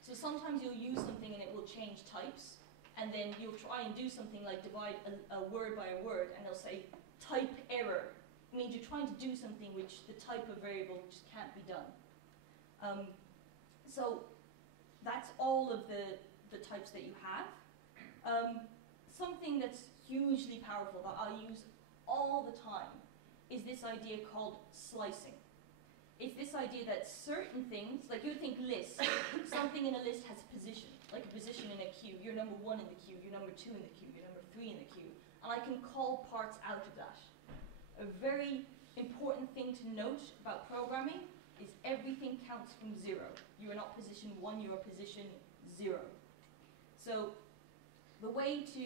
So sometimes you'll use something and it will change types, and then you'll try and do something like divide a word by a word, and it'll say type error. It means you're trying to do something which the type of variable just can't be done. So that's all of the types that you have. Something that's hugely powerful that I use all the time is this idea called slicing. It's this idea that certain things, like you would think list, something in a list has a position, like a position in a queue. You're number 1 in the queue, you're number 2 in the queue, you're number 3 in the queue. And I can call parts out of that. A very important thing to note about programming is everything counts from 0. You are not position 1, you are position 0. So the way to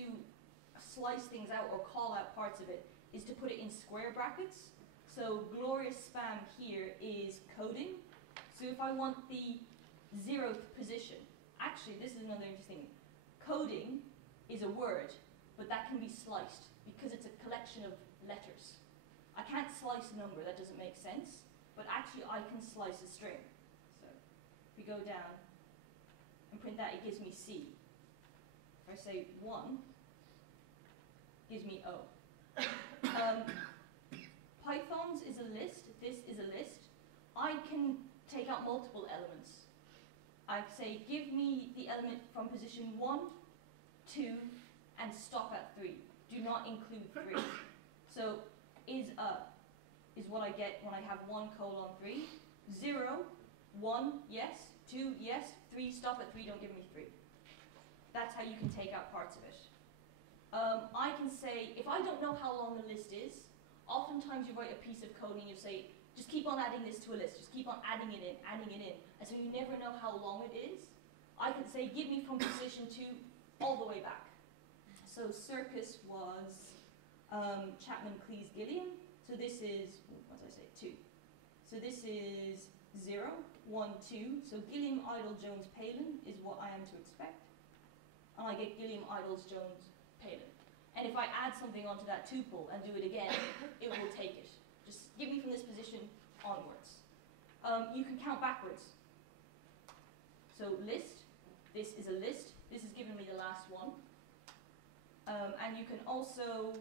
slice things out or call out parts of it is to put it in square brackets. So glorious spam here is coding. So if I want the 0th position, actually this is another interesting thing. Coding is a word, but that can be sliced because it's a collection of letters. I can't slice a number, that doesn't make sense, but actually I can slice a string. So if we go down and print that, it gives me C. If I say 1, it gives me O. Python's is a list, this is a list. I can take out multiple elements. I say, give me the element from position 1, 2, and stop at 3. Do not include 3. So, is what I get when I have 1:3. 0, 1, yes, 2, yes, 3, stop at 3, don't give me 3. That's how you can take out parts of it. I can say, if I don't know how long a list is, oftentimes you write a piece of code and you say, just keep on adding this to a list, just keep on adding it in, and so you never know how long it is. I can say, give me from position 2 all the way back. So circus was Chapman, Cleese, Gilliam. So this is, what did I say, 2. So this is 0, 1, 2. So Gilliam, Idle, Jones, Palin is what I am to expect. And I get Gilliam, Idles, Jones, Palin. And if I add something onto that tuple and do it again, it will take it. Just give me from this position onwards. You can count backwards. So list, this is a list. This has given me the last one. And you can also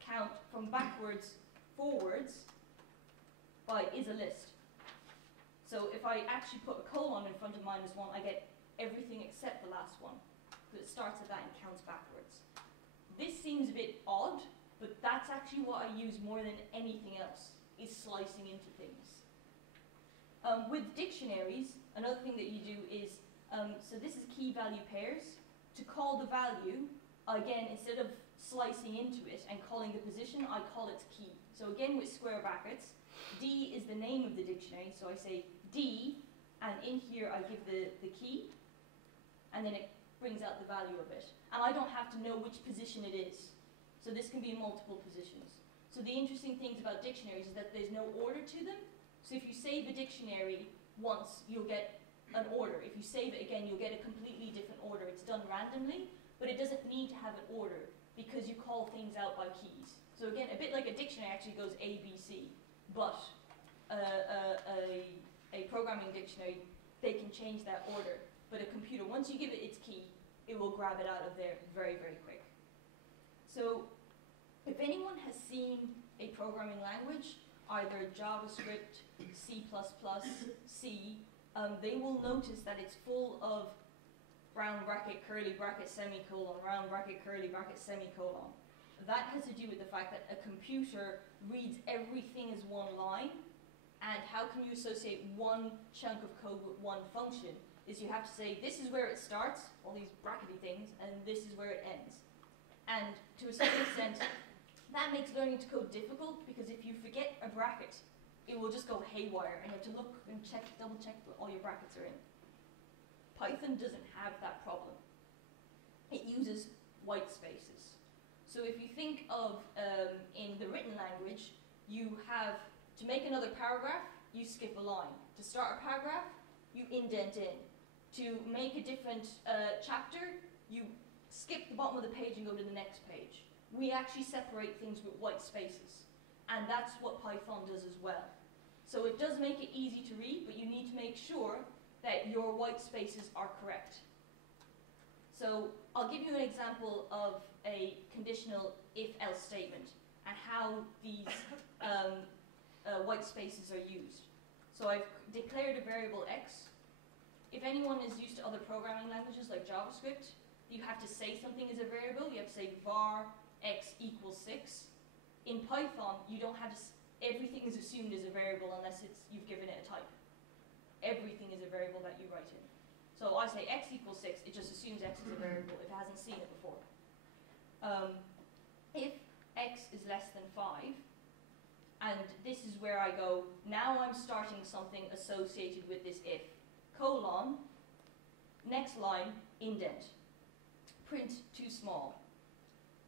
count from backwards forwards by is a list. So if I actually put a colon in front of -1, I get everything except the last one. So it starts at that and counts backwards. This seems a bit odd, but that's actually what I use more than anything else, is slicing into things. With dictionaries, another thing that you do is, so this is key value pairs. To call the value, again, instead of slicing into it and calling the position, I call its key. So again, with square brackets, D is the name of the dictionary, so I say D, and in here I give the key, and then it brings out the value of it. And I don't have to know which position it is. So this can be in multiple positions. So the interesting things about dictionaries is that there's no order to them. So if you save a dictionary once, you'll get an order. If you save it again, you'll get a completely different order. It's done randomly, but it doesn't need to have an order because you call things out by keys. So again, a bit like a dictionary actually goes A, B, C, but a programming dictionary, they can change that order. But a computer, once you give it its key, it will grab it out of there very, very quick. So if anyone has seen a programming language, either JavaScript, C++, C, they will notice that it's full of round bracket, curly bracket, semicolon, round bracket, curly bracket, semicolon. That has to do with the fact that a computer reads everything as one line, and how can you associate one chunk of code with one function is you have to say this is where it starts, all these brackety things, and this is where it ends. And to a certain extent, that makes learning to code difficult, because if you forget a bracket, it will just go haywire, and you have to look and check, double check that all your brackets are in. Python doesn't have that problem. It uses white spaces. So if you think of, in the written language, you have, to make another paragraph, you skip a line. To start a paragraph, you indent in. To make a different chapter, you skip the bottom of the page and go to the next page. We actually separate things with white spaces. And that's what Python does as well. So it does make it easy to read, but you need to make sure that your white spaces are correct. So I'll give you an example of a conditional if-else statement and how these white spaces are used. So I've declared a variable x. If anyone is used to other programming languages like JavaScript, you have to say something as a variable. You have to say var x equals 6. In Python, you don't have to, everything is assumed as a variable unless you've given it a type. Everything is a variable that you write in. So I say x equals 6, it just assumes x is a variable if it hasn't seen it before. If x is less than 5, and this is where I go, now I'm starting something associated with this if, colon, next line, indent, print too small.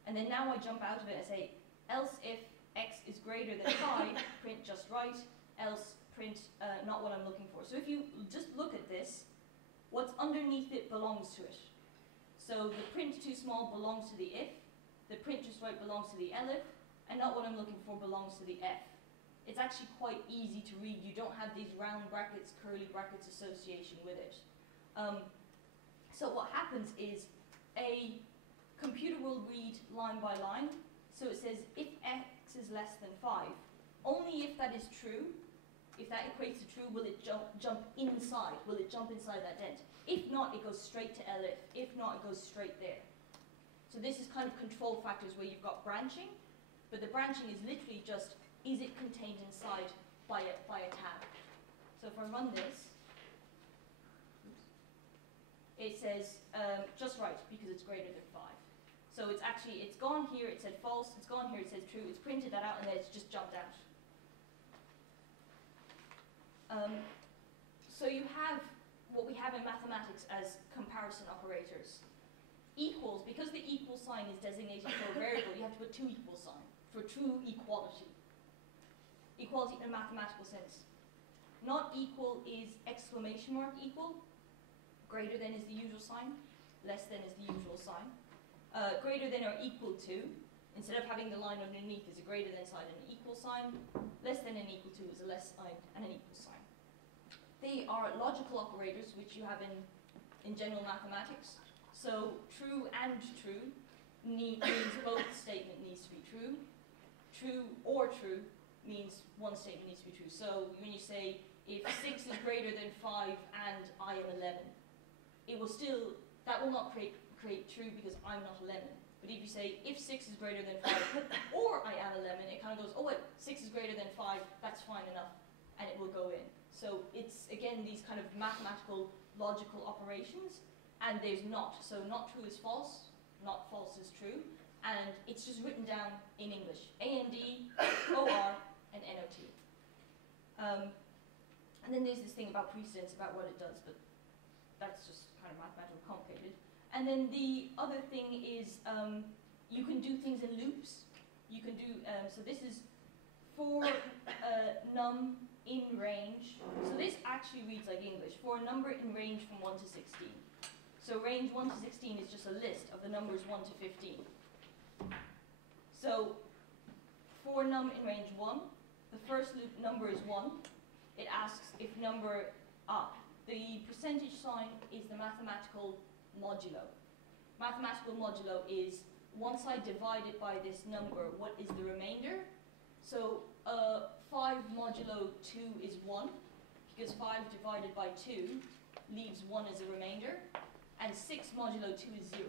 And then now I jump out of it and say, else if x is greater than 5, print just right, else print not what I'm looking for. So if you just look at this, what's underneath it belongs to it. So the print too small belongs to the if, the print just right belongs to the elif, and not what I'm looking for belongs to the f. It's actually quite easy to read. You don't have these round brackets, curly brackets association with it. So what happens is a computer will read line by line. So it says if x is less than 5, only if that is true, if that equates to true, will it jump inside? Will it jump inside that dent? If not, it goes straight to elif. If not, it goes straight there. So this is kind of control factors where you've got branching, but the branching is literally just, is it contained inside by a tab? So if I run this, it says just right because it's greater than 5. So it's actually, it's gone here, it said false, it's gone here, it says true, it's printed that out, and then it's just jumped out. So you have what we have in mathematics as comparison operators. Equals, because the equal sign is designated for a variable, you have to put two equal sign for true equality. Equality in a mathematical sense. Not equal is exclamation mark equal. Greater than is the usual sign. Less than is the usual sign. Greater than or equal to, instead of having the line underneath, is a greater than sign and an equal sign. Less than and equal to is a less sign and an equal sign. They are logical operators, which you have in general mathematics. So true and true means both statement needs to be true. True or true means one statement needs to be true. So when you say if 6 is greater than 5 and I am 11, it will still, that will not create true because I'm not 11. But if you say if 6 is greater than 5 or I am 11, it kind of goes, oh wait, 6 is greater than 5, that's fine enough, and it will go in. So it's, again, these kind of mathematical, logical operations, and there's not. So not true is false, not false is true, and it's just written down in English. AND, OR, and NOT. And then there's this thing about precedence, about what it does, but that's just kind of mathematically complicated. And then the other thing is you can do things in loops. You can do, so this is for num in range. So this actually reads like English. For a number in range from 1 to 16. So range 1 to 16 is just a list of the numbers 1 to 15. So for num in range 1, the first loop number is 1. It asks if number, the percentage sign is the mathematical modulo. Mathematical modulo is once I divide it by this number, what is the remainder? So 5 modulo 2 is 1, because 5 divided by 2 leaves 1 as a remainder, and 6 modulo 2 is 0.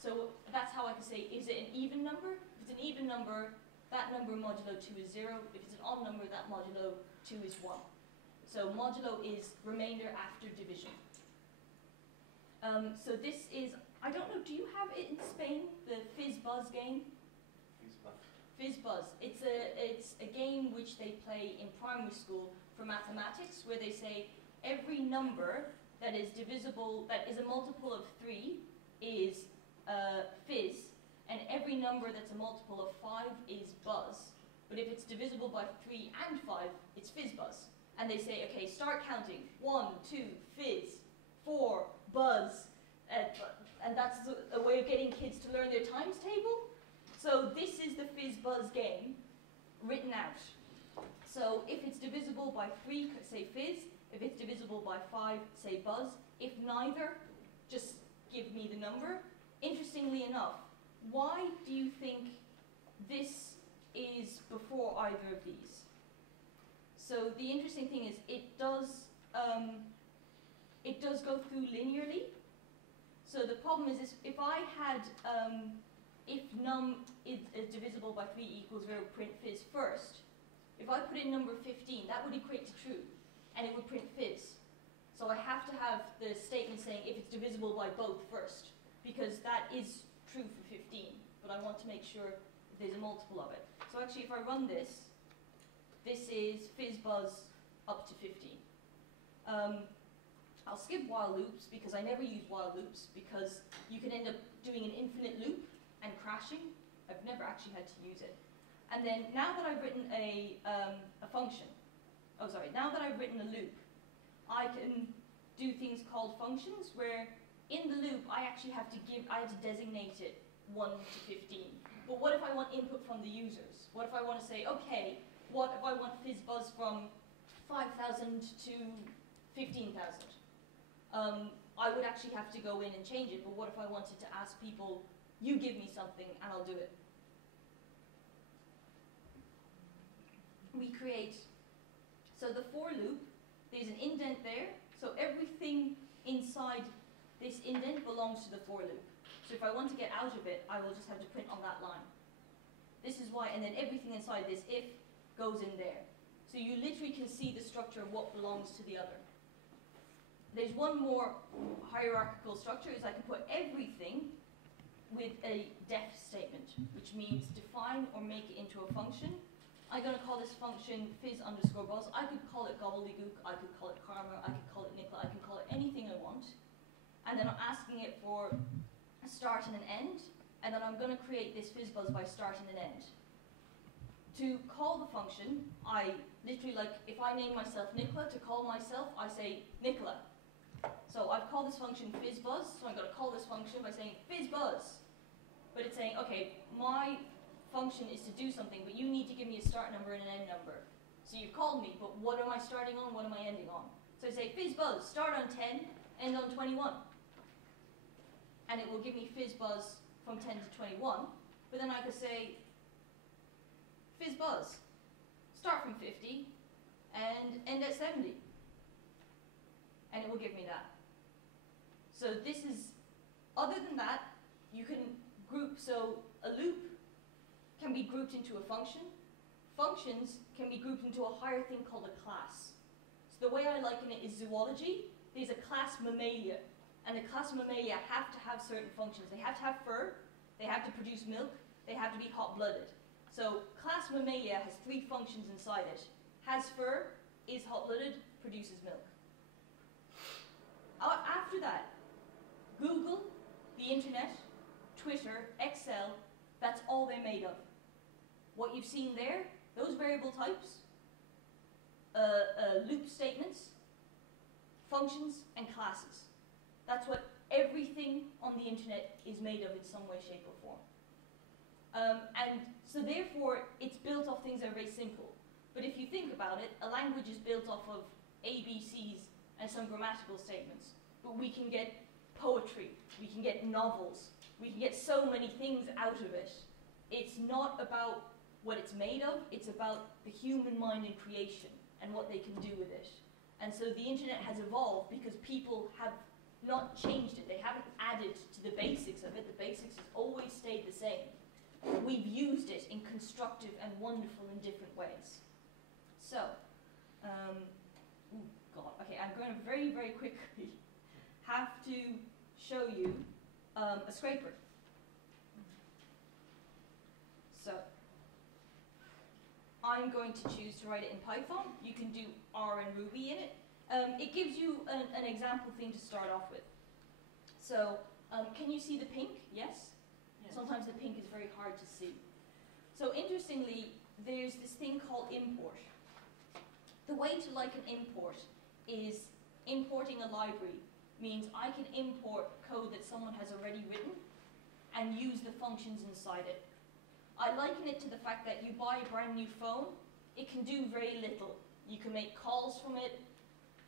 So that's how I can say, is it an even number? If it's an even number, that number modulo 2 is 0. If it's an odd number, that modulo 2 is 1. So modulo is remainder after division. So this is, I don't know, do you have it in Spain, the Fizz Buzz game? Fizz Buzz. It's a game which they play in primary school for mathematics, where they say every number that is divisible, that is a multiple of 3, is Fizz, and every number that's a multiple of 5 is Buzz. But if it's divisible by 3 and 5, it's Fizz Buzz. And they say, okay, start counting. 1, 2, Fizz, 4, Buzz. And that's a way of getting kids to learn their times table. So this is the Fizz Buzz game written out. So if it's divisible by 3, say Fizz. If it's divisible by 5, say Buzz. If neither, just give me the number. Interestingly enough, why do you think this is before either of these? So the interesting thing is it does go through linearly. So the problem is if I had if num is divisible by 3 equals 0, print Fizz first. If I put in number 15, that would equate to true, and it would print Fizz. So I have to have the statement saying if it's divisible by both first, because that is true for 15, but I want to make sure there's a multiple of it. So actually, if I run this, this is Fizz Buzz up to 15. I'll skip while loops, because I never use while loops, because you can end up doing an infinite loop and crashing. I've never actually had to use it. And then now that I've written a function, now that I've written a loop, I can do things called functions, where in the loop I actually have to designate it 1 to 15. But what if I want input from the users? What if I want to say, okay, what if I want Fizz Buzz from 5,000 to 15,000? I would actually have to go in and change it, but what if I wanted to ask people, you give me something and I'll do it? We create, so the for loop, there's an indent there, so everything inside this indent belongs to the for loop. So if I want to get out of it, I will just have to print on that line. This is why, and then everything inside this if goes in there. So you literally can see the structure of what belongs to the other. There's one more hierarchical structure, is I can put everything with a def statement, which means define or make it into a function. I'm going to call this function Fizz underscore Buzz. I could call it gobbledygook, I could call it karma, I could call it Nicola, I can call it anything I want. And then I'm asking it for a start and an end, and then I'm going to create this Fizz Buzz by start and an end. To call the function, I literally, like, if I name myself Nicola, to call myself, I say Nicola. So I've called this function Fizz Buzz, so I'm going to call this function by saying Fizz Buzz. But it's saying, okay, my function is to do something, but you need to give me a start number and an end number. So you've called me, but what am I starting on, what am I ending on? So I say Fizz Buzz, start on 10, end on 21. And it will give me Fizz Buzz from 10 to 21. But then I could say Fizz Buzz, start from 50 and end at 70. And it will give me that. So this is, other than that, you can group, so a loop can be grouped into a function. Functions can be grouped into a higher thing called a class. So the way I liken it is zoology. There's a class Mammalia, and the class Mammalia have to have certain functions. They have to have fur, they have to produce milk, they have to be hot-blooded. So class Mammalia has 3 functions inside it. Has fur, is hot-blooded, produces milk. After that, Google, the internet, Twitter, Excel, that's all they're made of. What you've seen there, those variable types, loop statements, functions, and classes. That's what everything on the internet is made of in some way, shape, or form. And so therefore, it's built off things that are very simple. But if you think about it, a language is built off of ABCs and some grammatical statements. But we can get poetry, we can get novels, we can get so many things out of it. It's not about what it's made of, it's about the human mind and creation and what they can do with it. And so the internet has evolved because people have not changed it. They haven't added to the basics of it. The basics has always stayed the same. We've used it in constructive and wonderful and different ways. So, okay, I'm going to very, very quickly have to show you a scraper. So, I'm going to choose to write it in Python. You can do R and Ruby in it. It gives you an example thing to start off with. So, can you see the pink? Yes? Sometimes the pink is very hard to see. So interestingly, there's this thing called import. The way to like an import is importing a library means I can import code that someone has already written and use the functions inside it. I liken it to the fact that you buy a brand new phone, it can do very little. You can make calls from it,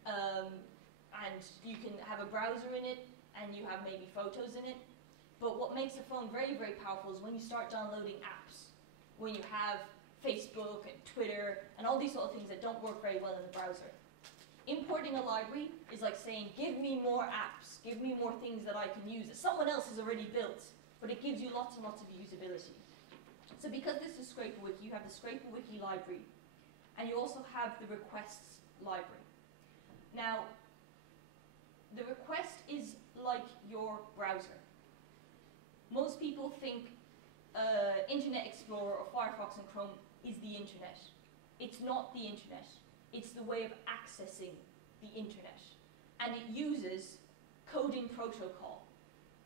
and you can have a browser in it, and you have maybe photos in it. But what makes a phone very, very powerful is when you start downloading apps, when you have Facebook and Twitter and all these sort of things that don't work very well in the browser. Importing a library is like saying, give me more apps, give me more things that I can use that someone else has already built, but it gives you lots and lots of usability. So because this is ScraperWiki, you have the ScraperWiki library, and you also have the requests library. Now, the request is like your browser. Most people think Internet Explorer or Firefox and Chrome is the internet. It's not the internet. It's the way of accessing the internet. And it uses coding protocol.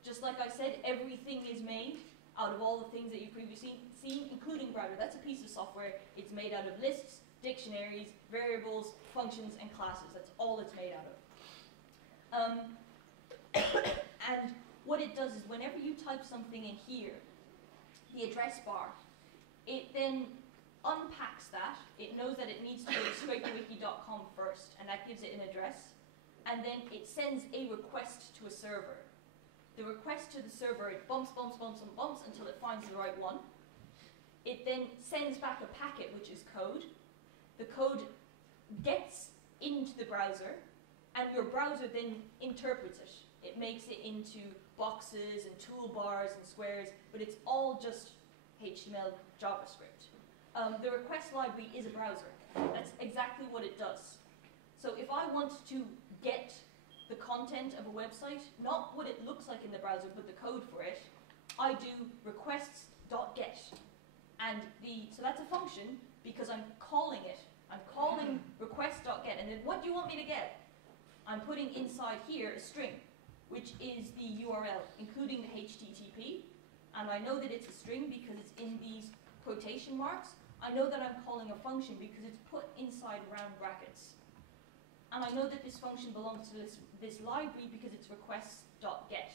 Just like I said, everything is made out of all the things that you've previously seen, including browser. That's a piece of software. It's made out of lists, dictionaries, variables, functions, and classes. That's all it's made out of. And what it does is whenever you type something in here, the address bar, it then unpacks that. It knows that it needs to go to scraperwiki.com first, and that gives it an address. And then it sends a request to a server. The request to the server, it bumps until it finds the right one. It then sends back a packet, which is code. The code gets into the browser, and your browser then interprets it. It makes it into boxes and toolbars and squares, but it's all just HTML, JavaScript. The request library is a browser. That's exactly what it does. So if I want to get the content of a website, not what it looks like in the browser, but the code for it, I do requests.get. And so that's a function because I'm calling it. I'm calling request.get, and then what do you want me to get? I'm putting inside here a string, which is the URL, including the HTTP. And I know that it's a string because it's in these quotation marks. I know that I'm calling a function because it's put inside round brackets. And I know that this function belongs to this library because it's requests.get.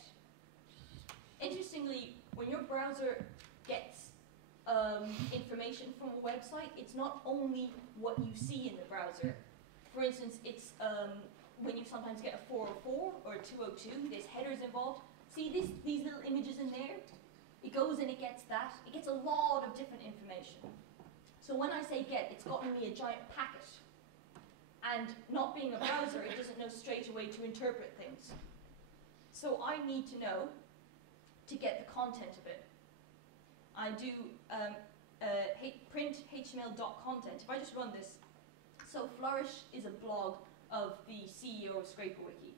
Interestingly, when your browser gets information from a website, it's not only what you see in the browser. For instance, it's when you sometimes get a 404 or a 202, there's headers involved. See these little images in there? It goes and it gets that. It gets a lot of different information. So when I say get, it's gotten me a giant packet. And not being a browser, it doesn't know straight away to interpret things. So I need to know to get the content of it. I do print html.content. If I just run this, so Flourish is a blog of the CEO of ScraperWiki.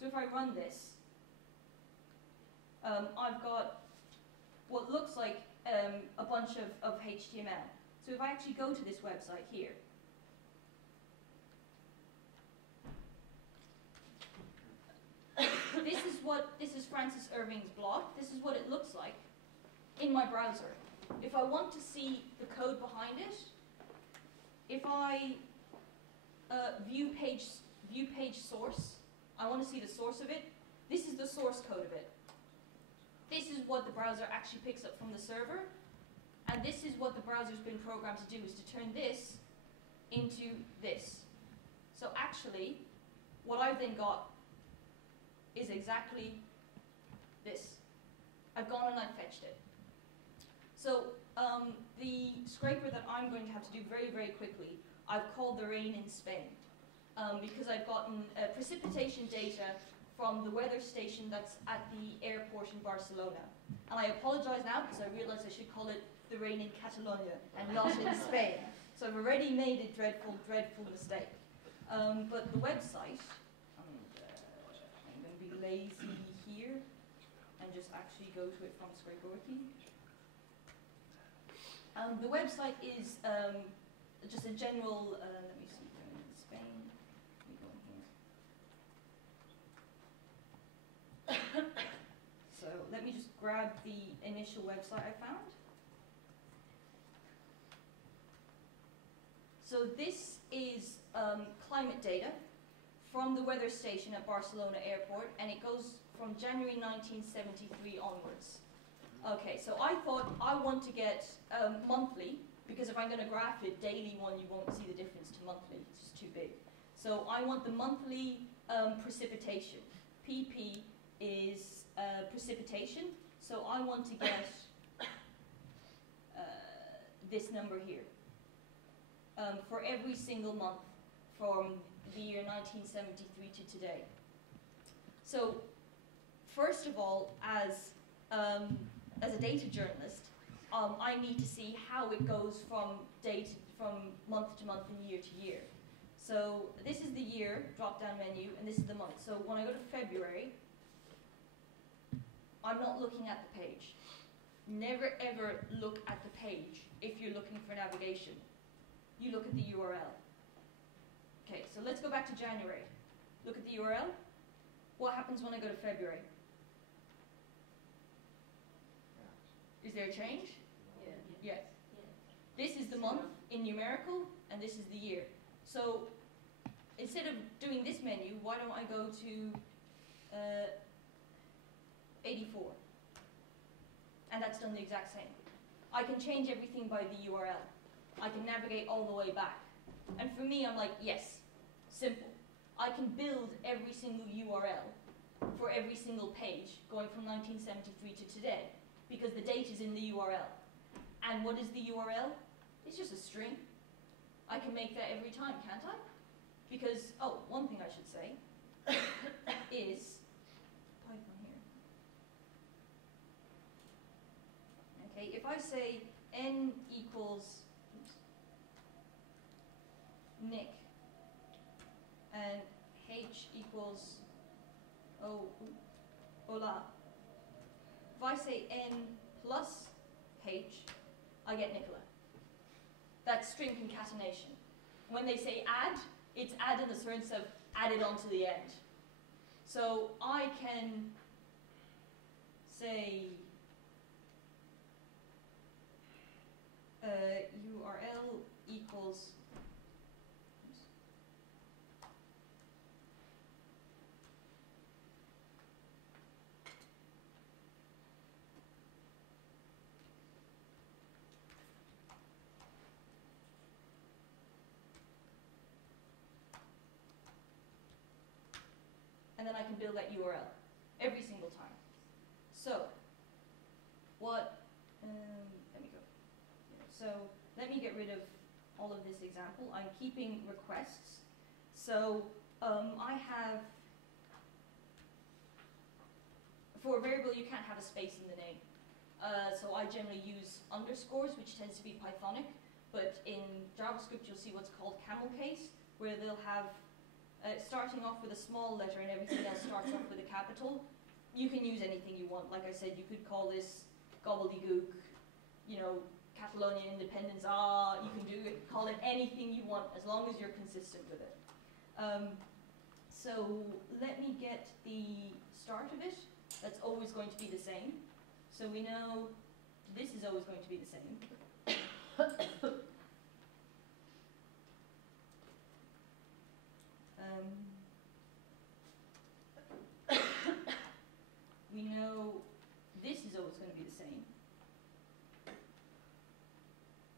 So if I run this, I've got what looks like a bunch of HTML. So if I actually go to this website here, this is Francis Irving's blog. This is what it looks like in my browser. If I want to see the code behind it, if I view page source, I want to see the source of it. This is the source code of it. This is what the browser actually picks up from the server, and this is what the browser's been programmed to do, is to turn this into this. So actually, what I've then got is exactly this. I've gone and I've fetched it. So the scraper that I'm going to have to do very, very quickly, I've called the rain in Spain, because I've gotten precipitation data from the weather station that's at the airport in Barcelona. And I apologize now because I realize I should call it the rain in Catalonia and not in Spain. So I've already made a dreadful, dreadful mistake. But the website, I'm going to be lazy here and just actually go to it from ScraperWiki. The website is just a general, let me see, in Spain. Let me go in here. So let me just grab the initial website I found. So this is climate data from the weather station at Barcelona Airport, and it goes from January 1973 onwards. Okay, so I thought I want to get monthly, because if I'm going to graph it, daily one, you won't see the difference to monthly. It's just too big. So I want the monthly precipitation. PP is precipitation, so I want to get this number here for every single month from the year 1973 to today. So first of all, as a data journalist, I need to see how it goes from month to month and year to year. So this is the year drop-down menu, and this is the month. So when I go to February, I'm not looking at the page. Never ever look at the page if you're looking for navigation. You look at the URL. Okay, so let's go back to January. Look at the URL. What happens when I go to February? Is there a change? Yeah. Yes. Yeah. This is the month in numerical, and this is the year. So instead of doing this menu, why don't I go to 84? And that's done the exact same. I can change everything by the URL. I can navigate all the way back. And for me, I'm like, yes, simple. I can build every single URL for every single page going from 1973 to today, because the date is in the URL. And what is the URL? It's just a string. I can make that every time, can't I? Because, oh, one thing I should say is Python here. Okay, if I say n equals Nick and h equals Ola, if I say n plus h, I get Nicola. That's string concatenation. When they say add, it's add in the sense of added onto the end. So I can say URL equals and then I can build that URL every single time. So, what, let me go. So, let me get rid of all of this example. I'm keeping requests. So, I have, for a variable you can't have a space in the name. So I generally use underscores, which tends to be Pythonic, but in JavaScript you'll see what's called camel case, where they'll have starting off with a small letter and everything else starts off with a capital. You can use anything you want. Like I said, you could call this gobbledygook, you know, Catalonian independence, you can do it, call it anything you want as long as you're consistent with it. So let me get the start of it. That's always going to be the same. So we know this is always going to be the same. We know this is always going to be the same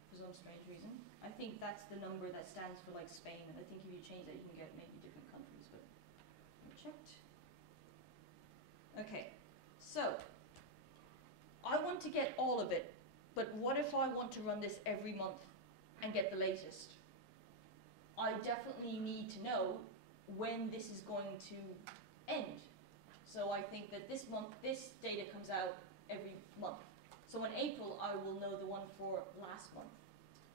for some strange reason. I think that's the number that stands for like Spain, and I think if you change that you can get maybe different countries, but I checked. Okay, so I want to get all of it But what if I want to run this every month and get the latest? I definitely need to know when this is going to end. So I think that this month, this data comes out every month. So in April, I will know the one for last month.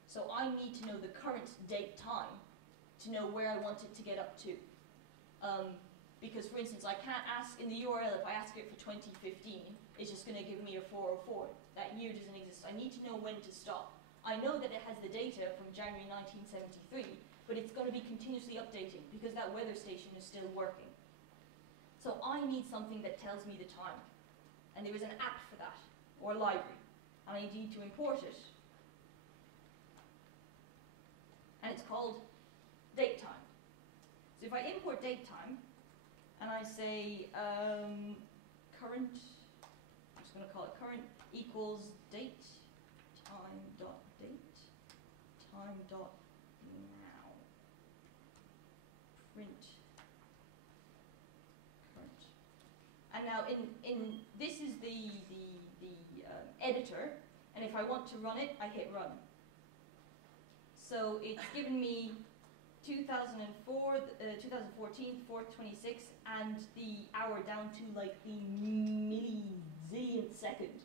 So I need to know the current date time to know where I want it to get up to. Because for instance, I can't ask in the URL, if I ask it for 2015, it's just going to give me a 404. That year doesn't exist. I need to know when to stop. I know that it has the data from January 1973, but it's going to be continuously updating because that weather station is still working. So I need something that tells me the time. And there is an app for that, or a library. And I need to import it. And it's called datetime. So if I import datetime, and I say current, I'm just going to call it current equals date, time dot date, time dot now, print current. And now in this is the editor, and if I want to run it, I hit run. So it's given me 2004, 2014, 4/26, and the hour down to like the millizillionth second.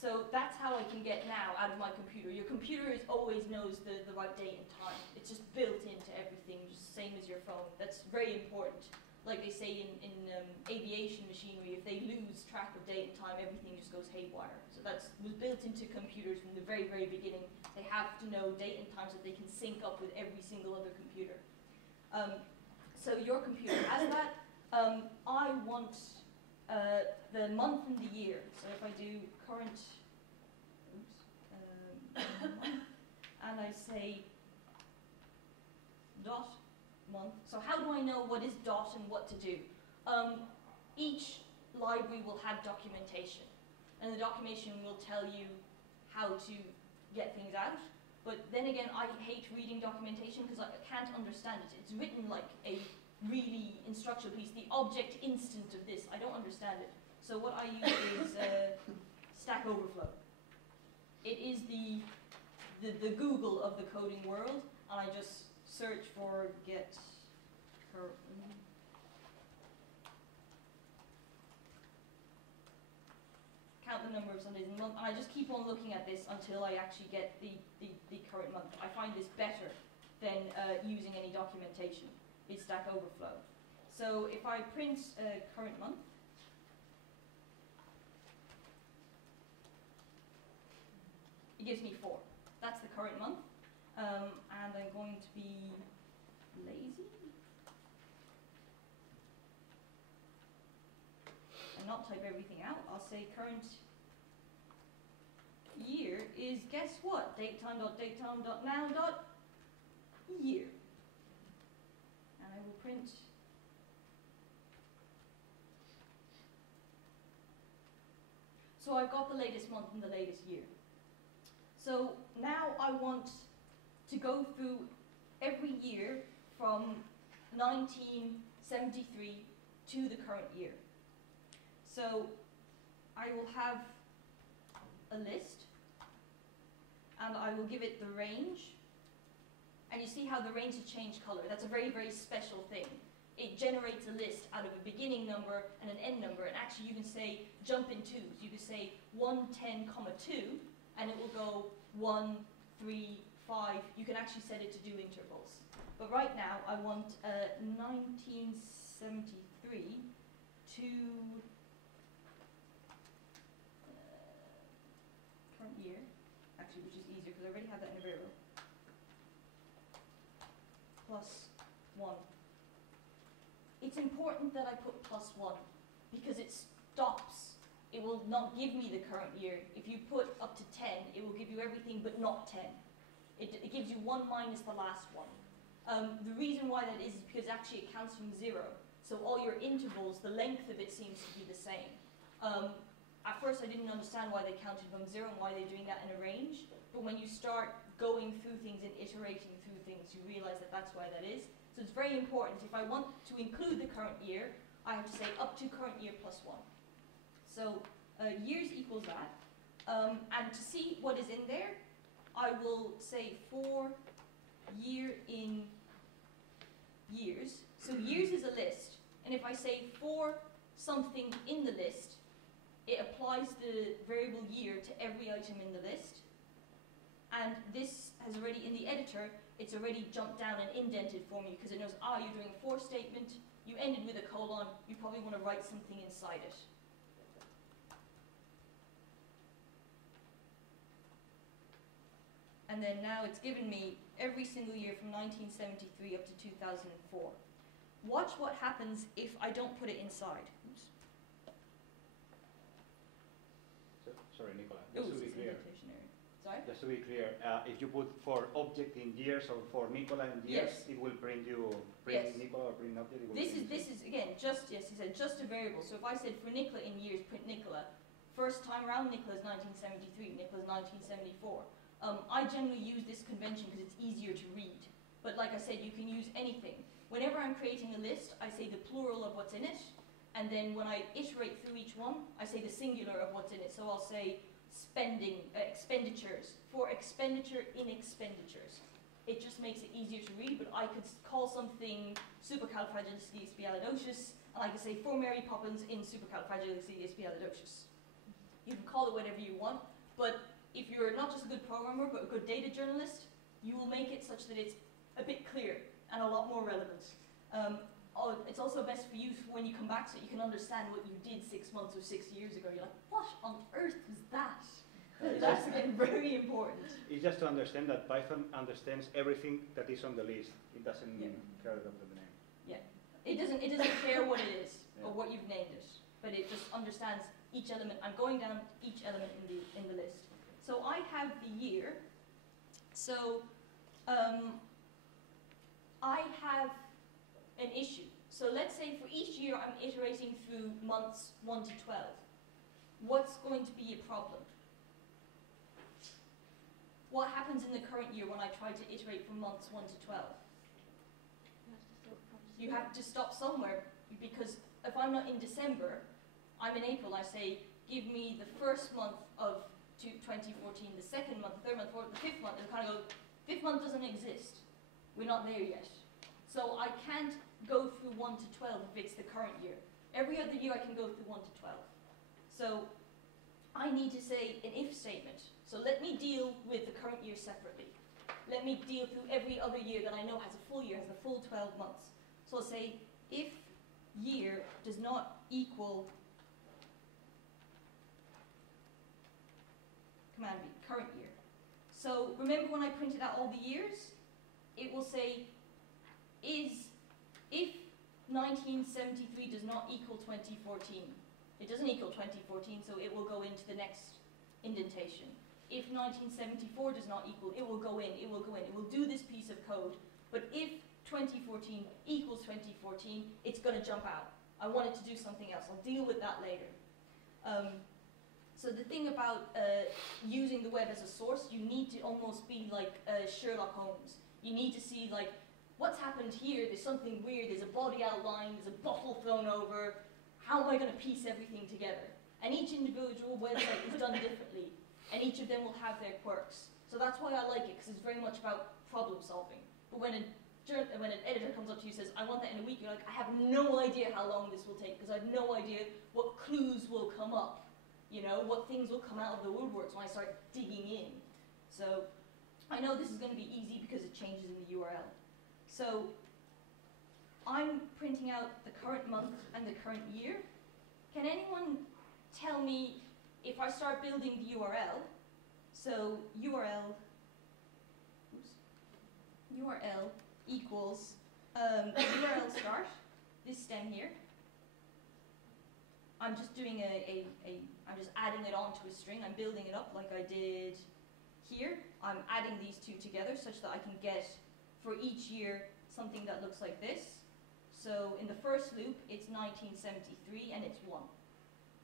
So that's how I can get now out of my computer. Your computer always knows the right date and time. It's just built into everything, just same as your phone. That's very important. Like they say in aviation machinery, if they lose track of date and time, everything just goes haywire. So that was built into computers from the very, very beginning. They have to know date and time so they can sync up with every single other computer. So your computer has that. I want the month and the year. So if I do current, month, and I say dot month. So how do I know what is dot and what to do? Each library will have documentation, and the documentation will tell you how to get things out. But then again, I hate reading documentation because I can't understand it. It's written like a really instructional piece. The object instant of this, I don't understand it. So what I use is Stack Overflow. It is the Google of the coding world, and I just search for get current. Count the number of Sundays in the month, and I just keep on looking at this until I actually get the current month. I find this better than using any documentation. It's Stack Overflow. So if I print current month, it gives me 4. That's the current month. And I'm going to be lazy and not type everything out. I'll say current year is, guess what? Datetime.datetime.now.year. And I will print so I've got the latest month and the latest year. So now I want to go through every year from 1973 to the current year. So I will have a list, and I will give it the range. And you see how the range has changed color. That's a very, very special thing. It generates a list out of a beginning number and an end number. And actually you can say jump in twos. You can say 110, 2, and it will go 1, 3, 5. You can actually set it to do intervals. But right now I want 1973 to current year, actually, which is easier because I already have that in a variable, plus 1. It's important that I put plus 1 because it stops. It will not give me the current year. If you put up to 10, it will give you everything but not 10. It gives you 1 minus the last one. The reason why that is because actually it counts from 0. So all your intervals, the length of it seems to be the same. At first I didn't understand why they counted from 0 and why they're doing that in a range. But when you start going through things and iterating through things, you realize that that's why that is. So it's very important. If I want to include the current year, I have to say up to current year plus 1. So years equals that. And to see what is in there, I will say for year in years. So years is a list, and if I say for something in the list, it applies the variable year to every item in the list. And this has already, in the editor, it's already jumped down and indented for me because it knows, you're doing a for statement, you ended with a colon, you probably want to write something inside it. And then now it's given me every single year from 1973 up to 2004. Watch what happens if I don't put it inside. Oops. Sorry, Nicola. Ooh, Just to be it's clear. indentation area. Sorry? Just to be clear, if you put for object in years or for Nicola in years, Yes. it will print Yes. Nicola or print object. It will This print is again just, yes, he said just a variable. So if I said for Nicola in years, print Nicola. First time around, Nicola's 1973. Nicola's 1974. I generally use this convention because it's easier to read. But like I said, you can use anything. Whenever I'm creating a list, I say the plural of what's in it. And then when I iterate through each one, I say the singular of what's in it. So I'll say spending, expenditures, for expenditure in expenditures. It just makes it easier to read, but I could call something supercalifragilisticexpialidocious, and I could say for Mary Poppins in supercalifragilisticexpialidocious. You can call it whatever you want, but if you're not just a good programmer, but a good data journalist, you will make it such that it's a bit clear and a lot more relevant. It's also best for you when you come back so you can understand what you did 6 months or 6 years ago. You're like, what on earth was that? That's again very important. It's just to understand that Python understands everything that is on the list. It doesn't care about the name. Yeah, it doesn't care what it is or what you've named it, but it just understands each element. I'm going down each element in the list. So I have the year. So I have an issue. So let's say for each year I'm iterating through months 1 to 12. What's going to be a problem? What happens in the current year when I try to iterate from months 1 to 12? You have to stop somewhere, because if I'm not in December, I'm in April, I say, give me the first month of 2014, the second month, the third month, fourth, the fifth month, and kind of go, fifth month doesn't exist. We're not there yet. So I can't go through 1 to 12 if it's the current year. Every other year I can go through 1 to 12. So I need to say an if statement. So let me deal with the current year separately. Let me deal through every other year that I know has a full year, has a full 12 months. So I'll say if year does not equal command B, current year. So remember when I printed out all the years? It will say if 1973 does not equal 2014. It doesn't equal 2014, so it will go into the next indentation. If 1974 does not equal, it will go in, it will go in. It will do this piece of code. But if 2014 equals 2014, it's going to jump out. I want it to do something else. I'll deal with that later. So the thing about using the web as a source, you need to almost be like Sherlock Holmes. You need to see like, what's happened here? There's something weird. There's a body outline. There's a bottle thrown over. How am I going to piece everything together? And each individual website is done differently. And each of them will have their quirks. So that's why I like it, because it's very much about problem solving. But when an editor comes up to you and says, I want that in a week, you're like, I have no idea how long this will take, because I have no idea what clues will come up. You know, what things will come out of the woodworks when I start digging in. So I know this is going to be easy because it changes in the URL. So I'm printing out the current month and the current year. Can anyone tell me if I start building the URL? So URL equals URL start, this stem here. I'm just doing I'm just adding it onto a string. I'm building it up like I did here. I'm adding these two together such that I can get, for each year, something that looks like this. So in the first loop, it's 1973 and it's 1.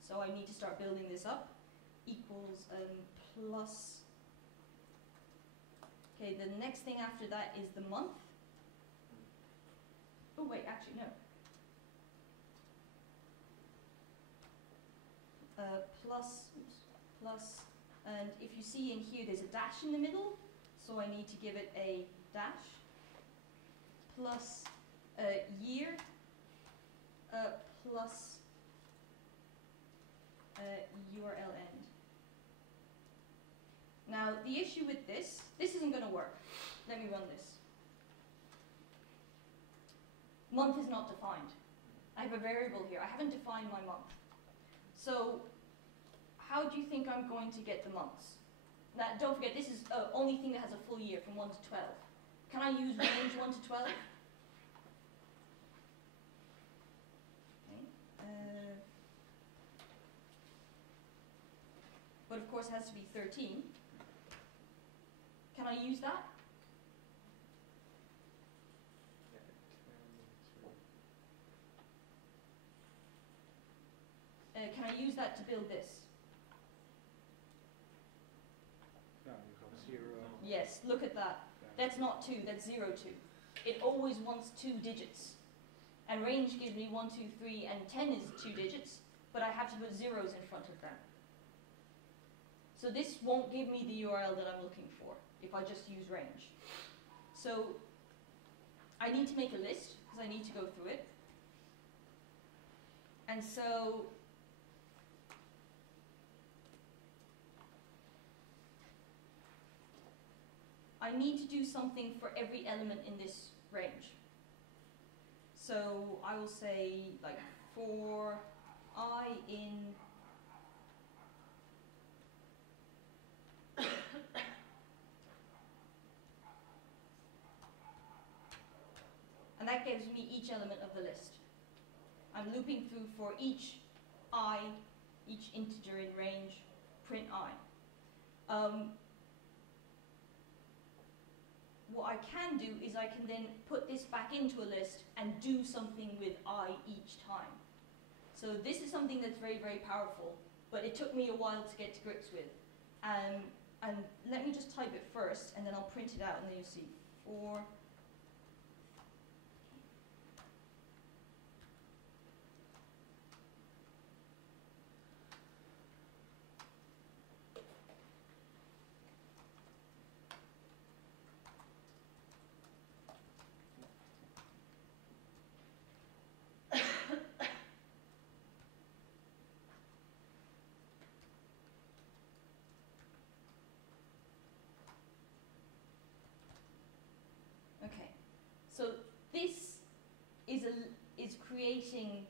So I need to start building this up. Equals plus. Okay, the next thing after that is the month. Oh wait, actually no. Plus And if you see in here, there's a dash in the middle, so I need to give it a dash plus year plus URL end. Now, the issue with this isn't going to work. Let me run this. Month is not defined. I have a variable here. I haven't defined my month. So, how do you think I'm going to get the months? Now, don't forget, this is the only thing that has a full year from 1 to 12. Can I use range 1 to 12? Okay. But of course, it has to be 13. Can I use that? Can I use that to build this? No, you have 0. Yes, look at that. That's not 2, that's 0, 2. It always wants 2 digits. And range gives me 1, 2, 3, and 10 is 2 digits, but I have to put zeros in front of them. So this won't give me the URL that I'm looking for if I just use range. So I need to make a list because I need to go through it. And so I need to do something for every element in this range. So I will say, like, for I in and that gives me each element of the list. I'm looping through for each I, each integer in range, print I. What I can do is I can then put this back into a list and do something with I each time. So this is something that's very, very powerful, but it took me a while to get to grips with. And let me just type it first, and then I'll print it out, and then you'll see. For okay, so this is creating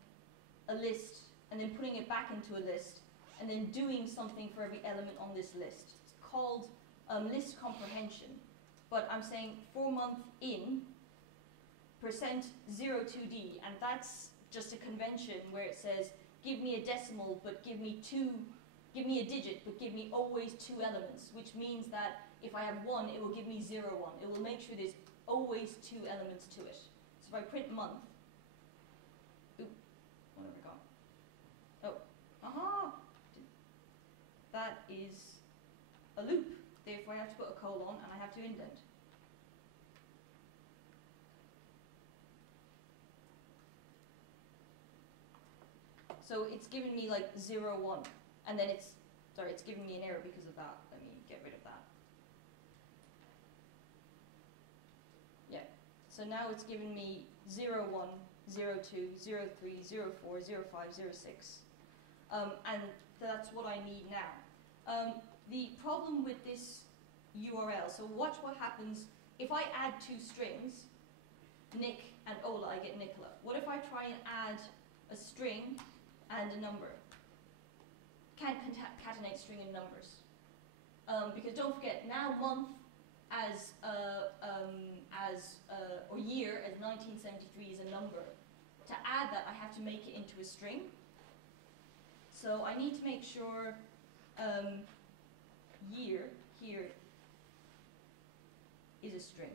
a list and then putting it back into a list and then doing something for every element on this list. It's called list comprehension, but I'm saying for month in %02D, and that's just a convention where it says give me a decimal but give me a digit but give me always 2 elements, which means that if I have 1 it will give me 0, 1. It will make sure there's always 2 elements to it. So if I print month, oop, what have I got? Oh, aha! That is a loop. Therefore I have to put a colon and I have to indent. So it's given me like 0, 1, and then it's giving me an error because of that. Let me get rid of that. Yeah, so now it's given me 0, 1, 0, 2, 0, 3, 0, 4, 0, 5, 0, 6. And that's what I need now. The problem with this URL, so watch what happens if I add 2 strings, Nick and Ola, I get Nicola. What if I try and add a string and a number? Can't concatenate string and numbers. Because don't forget, now month or year as 1973 is a number. To add that, I have to make it into a string. So I need to make sure year here is a string.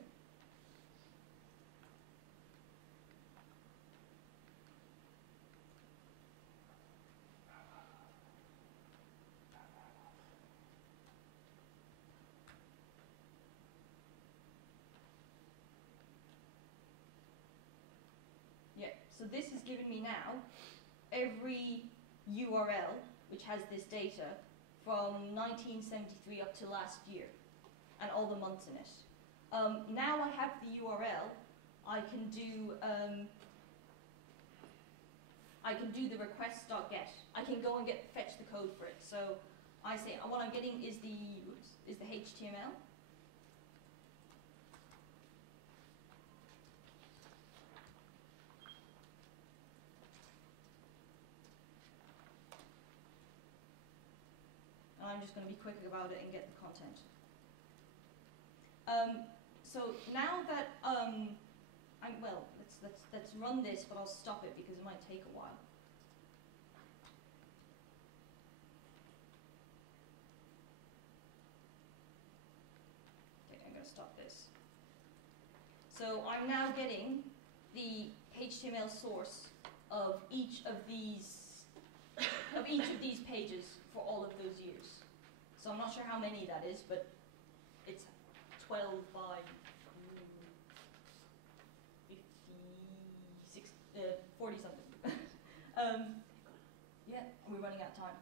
So this is giving me now every URL which has this data from 1973 up to last year, and all the months in it. Now I have the URL, I can do the request.get. I can go and fetch the code for it. So I say what I'm getting is the HTML. And I'm just going to be quick about it and get the content. So now that let's run this, but I'll stop it because it might take a while. Okay, I'm going to stop this. So I'm now getting the HTML source of each of these pages for all of those years. So I'm not sure how many that is, but it's 12 by 40 something. Yeah, we're running out of time.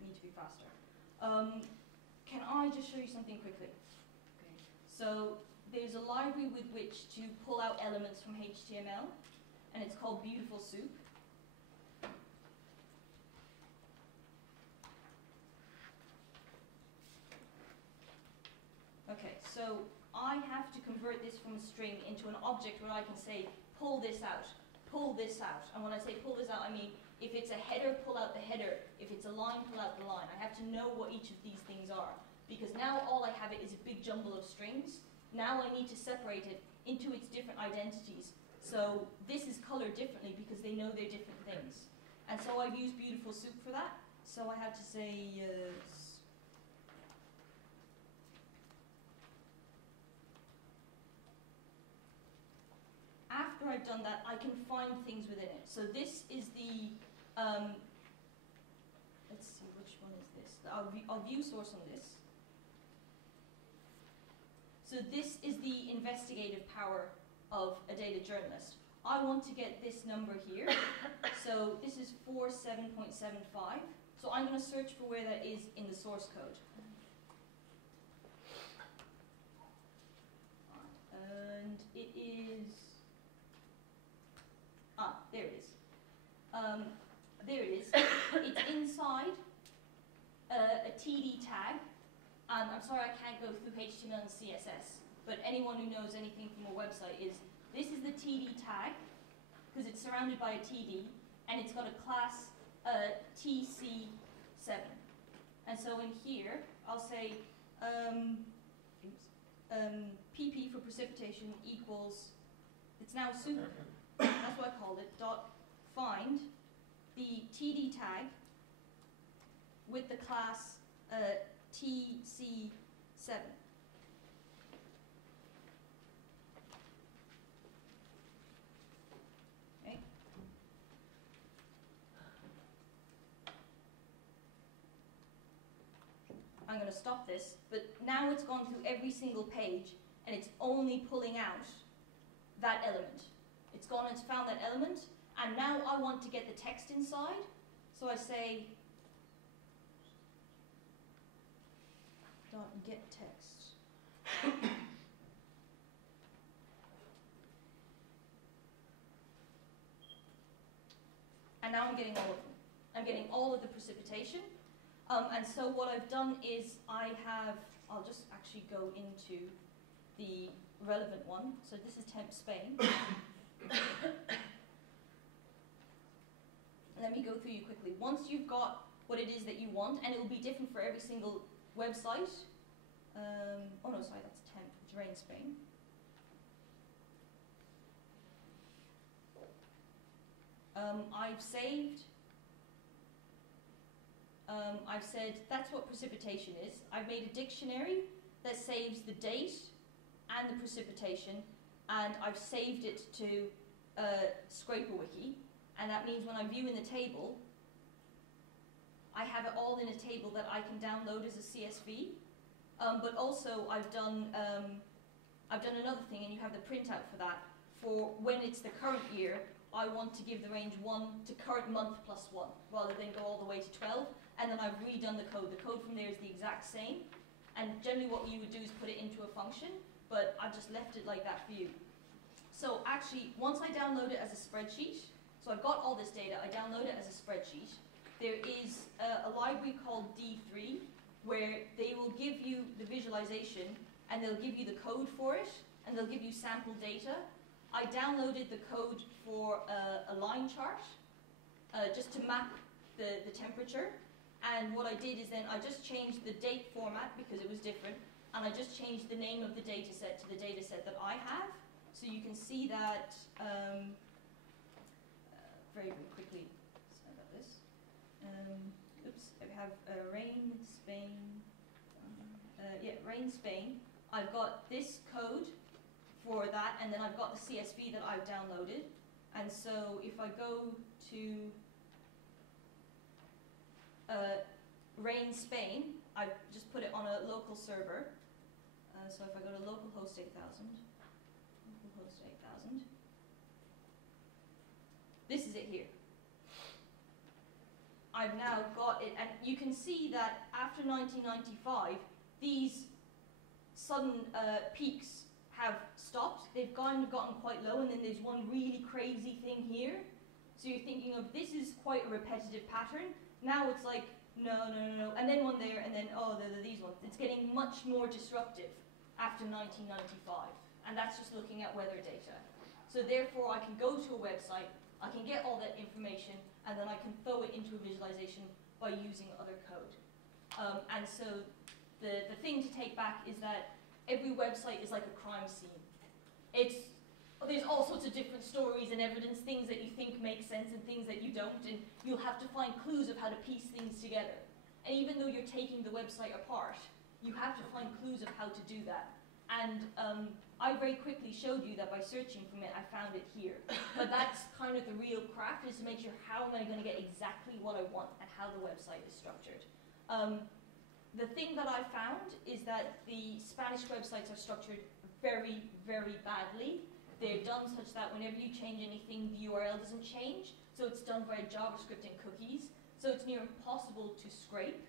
We need to be faster. Can I just show you something quickly? Okay. So there's a library with which to pull out elements from HTML, and it's called Beautiful Soup. Okay, so I have to convert this from a string into an object where I can say, pull this out, pull this out. And when I say pull this out, I mean, if it's a header, pull out the header. If it's a line, pull out the line. I have to know what each of these things are. Because now all I have is a big jumble of strings. Now I need to separate it into its different identities. So this is colored differently because they know they're different things. And so I've used Beautiful Soup for that. So I have to say, after I've done that, I can find things within it. So this is the, let's see, which one is this? I'll view source on this. So this is the investigative power of a data journalist. I want to get this number here. So this is 47.75. So I'm going to search for where that is in the source code. And it is, there it is. There it is. It's inside a TD tag. And I'm sorry I can't go through HTML and CSS, but anyone who knows anything from a website this is the TD tag, because it's surrounded by a TD, and it's got a class TC7. And so in here, I'll say PP for precipitation equals, it's now soup, that's what I called it, dot find the TD tag with the class TC7. Okay. I'm going to stop this, but now it's gone through every single page and it's only pulling out that element. It's gone and it's found that element, and now I want to get the text inside, so I say .get text. And now I'm getting all of them. I'm getting all of the precipitation. And so what I've done is I'll just actually go into the relevant one. So this is temp Spain. Let me go through you quickly. Once you've got what it is that you want, and it will be different for every single website. Oh no, sorry, that's temp drain Spain. I've said that's what precipitation is. I've made a dictionary that saves the date and the precipitation, and I've saved it to ScraperWiki, and that means when I'm viewing the table, I have it all in a table that I can download as a CSV. But also I've done another thing, and you have the printout for that. For when it's the current year, I want to give the range 1 to current month plus 1, rather than go all the way to 12. And then I've redone the code. The code from there is the exact same. And generally what you would do is put it into a function, but I've just left it like that for you. So actually, once I download it as a spreadsheet, so I've got all this data, I download it as a spreadsheet. There is a library called D3, where they will give you the visualization, and they'll give you the code for it, and they'll give you sample data. I downloaded the code for a line chart, just to map the temperature. And what I did is then I just changed the date format because it was different, and I just changed the name of the data set to the data set that I have. So you can see that very, very quickly. Sorry about this. Oops, I have rain, Spain. Rain, Spain. I've got this code for that, and then I've got the CSV that I've downloaded. And so if I go to Rain, Spain, I've just put it on a local server. So if I go to localhost 8000, this is it here. I've now got it, and you can see that after 1995, these sudden peaks have stopped. They've gotten quite low, and then there's one really crazy thing here. So you're thinking of, this is quite a repetitive pattern. Now it's like, no, and then one there, and then, oh, these ones. It's getting much more disruptive after 1995, and that's just looking at weather data. So therefore, I can go to a website, I can get all that information, and then I can throw it into a visualization by using other code. And so the thing to take back is that every website is like a crime scene. There's all sorts of different stories and evidence, things that you think make sense and things that you don't, and you'll have to find clues of how to piece things together. And even though you're taking the website apart, you have to find clues of how to do that. And I very quickly showed you that by searching from it, I found it here. But that's kind of the real craft, is to make sure how am I going to get exactly what I want and how the website is structured. The thing that I found is that the Spanish websites are structured very, very badly. They're done such that whenever you change anything, the URL doesn't change. So it's done via JavaScript and cookies. So it's near impossible to scrape.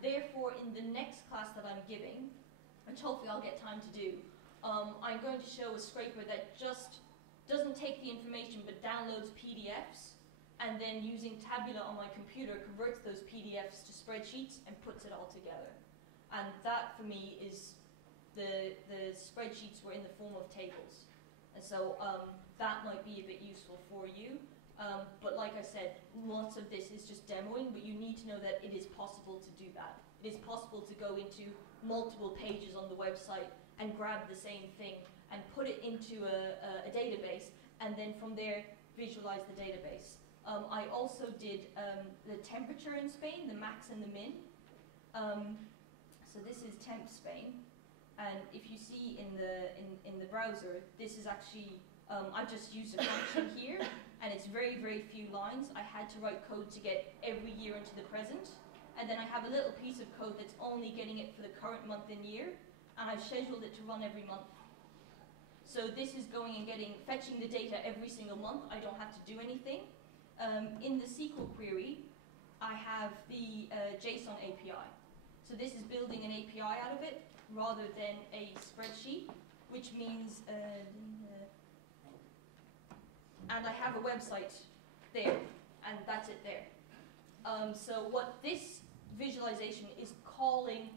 Therefore, in the next class that I'm giving, which hopefully I'll get time to do, I'm going to show a scraper that just doesn't take the information but downloads PDFs, and then using Tabula on my computer converts those PDFs to spreadsheets and puts it all together. And that for me is the spreadsheets were in the form of tables. And so that might be a bit useful for you. But like I said, lots of this is just demoing, but you need to know that it is possible to do that. It is possible to go into multiple pages on the website and grab the same thing and put it into a database, and then from there visualize the database. I also did the temperature in Spain, the max and the min. So this is temp Spain, and if you see in the browser, this is actually I've just used a function here, and it's very, very few lines. I had to write code to get every year into the present, and then I have a little piece of code that's only getting it for the current month and year, and I've scheduled it to run every month. So this is going and fetching the data every single month. I don't have to do anything. In the SQL query, I have the JSON API. So this is building an API out of it rather than a spreadsheet, which means, and I have a website there, and that's it there. So what this visualization is calling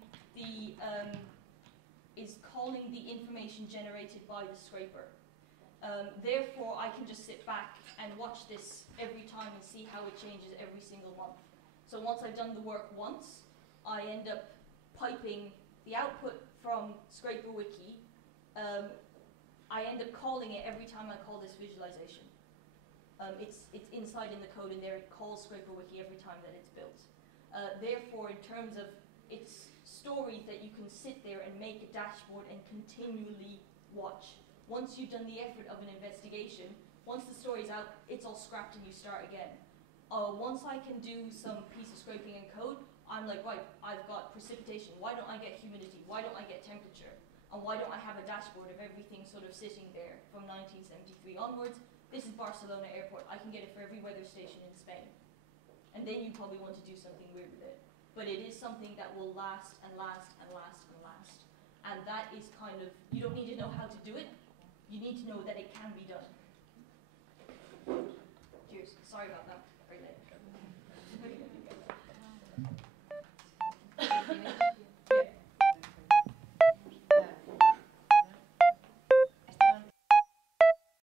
the information generated by the scraper. Therefore, I can just sit back and watch this every time and see how it changes every single month. So once I've done the work once, I end up piping the output from Scraper Wiki. I end up calling it every time I call this visualization. It's inside in the code, and there it calls Scraper Wiki every time that it's built. Therefore, in terms of its stories that you can sit there and make a dashboard and continually watch. Once you've done the effort of an investigation, once the story's out, it's all scrapped and you start again. Once I can do some piece of scraping in code, I'm like, right, I've got precipitation. Why don't I get humidity? Why don't I get temperature? And why don't I have a dashboard of everything sort of sitting there from 1973 onwards? this is Barcelona airport, I can get it for every weather station in Spain. And then you probably want to do something weird with it. But it is something that will last and last and last and last. And that is kind of, you don't need to know how to do it, you need to know that it can be done. Cheers, sorry about that.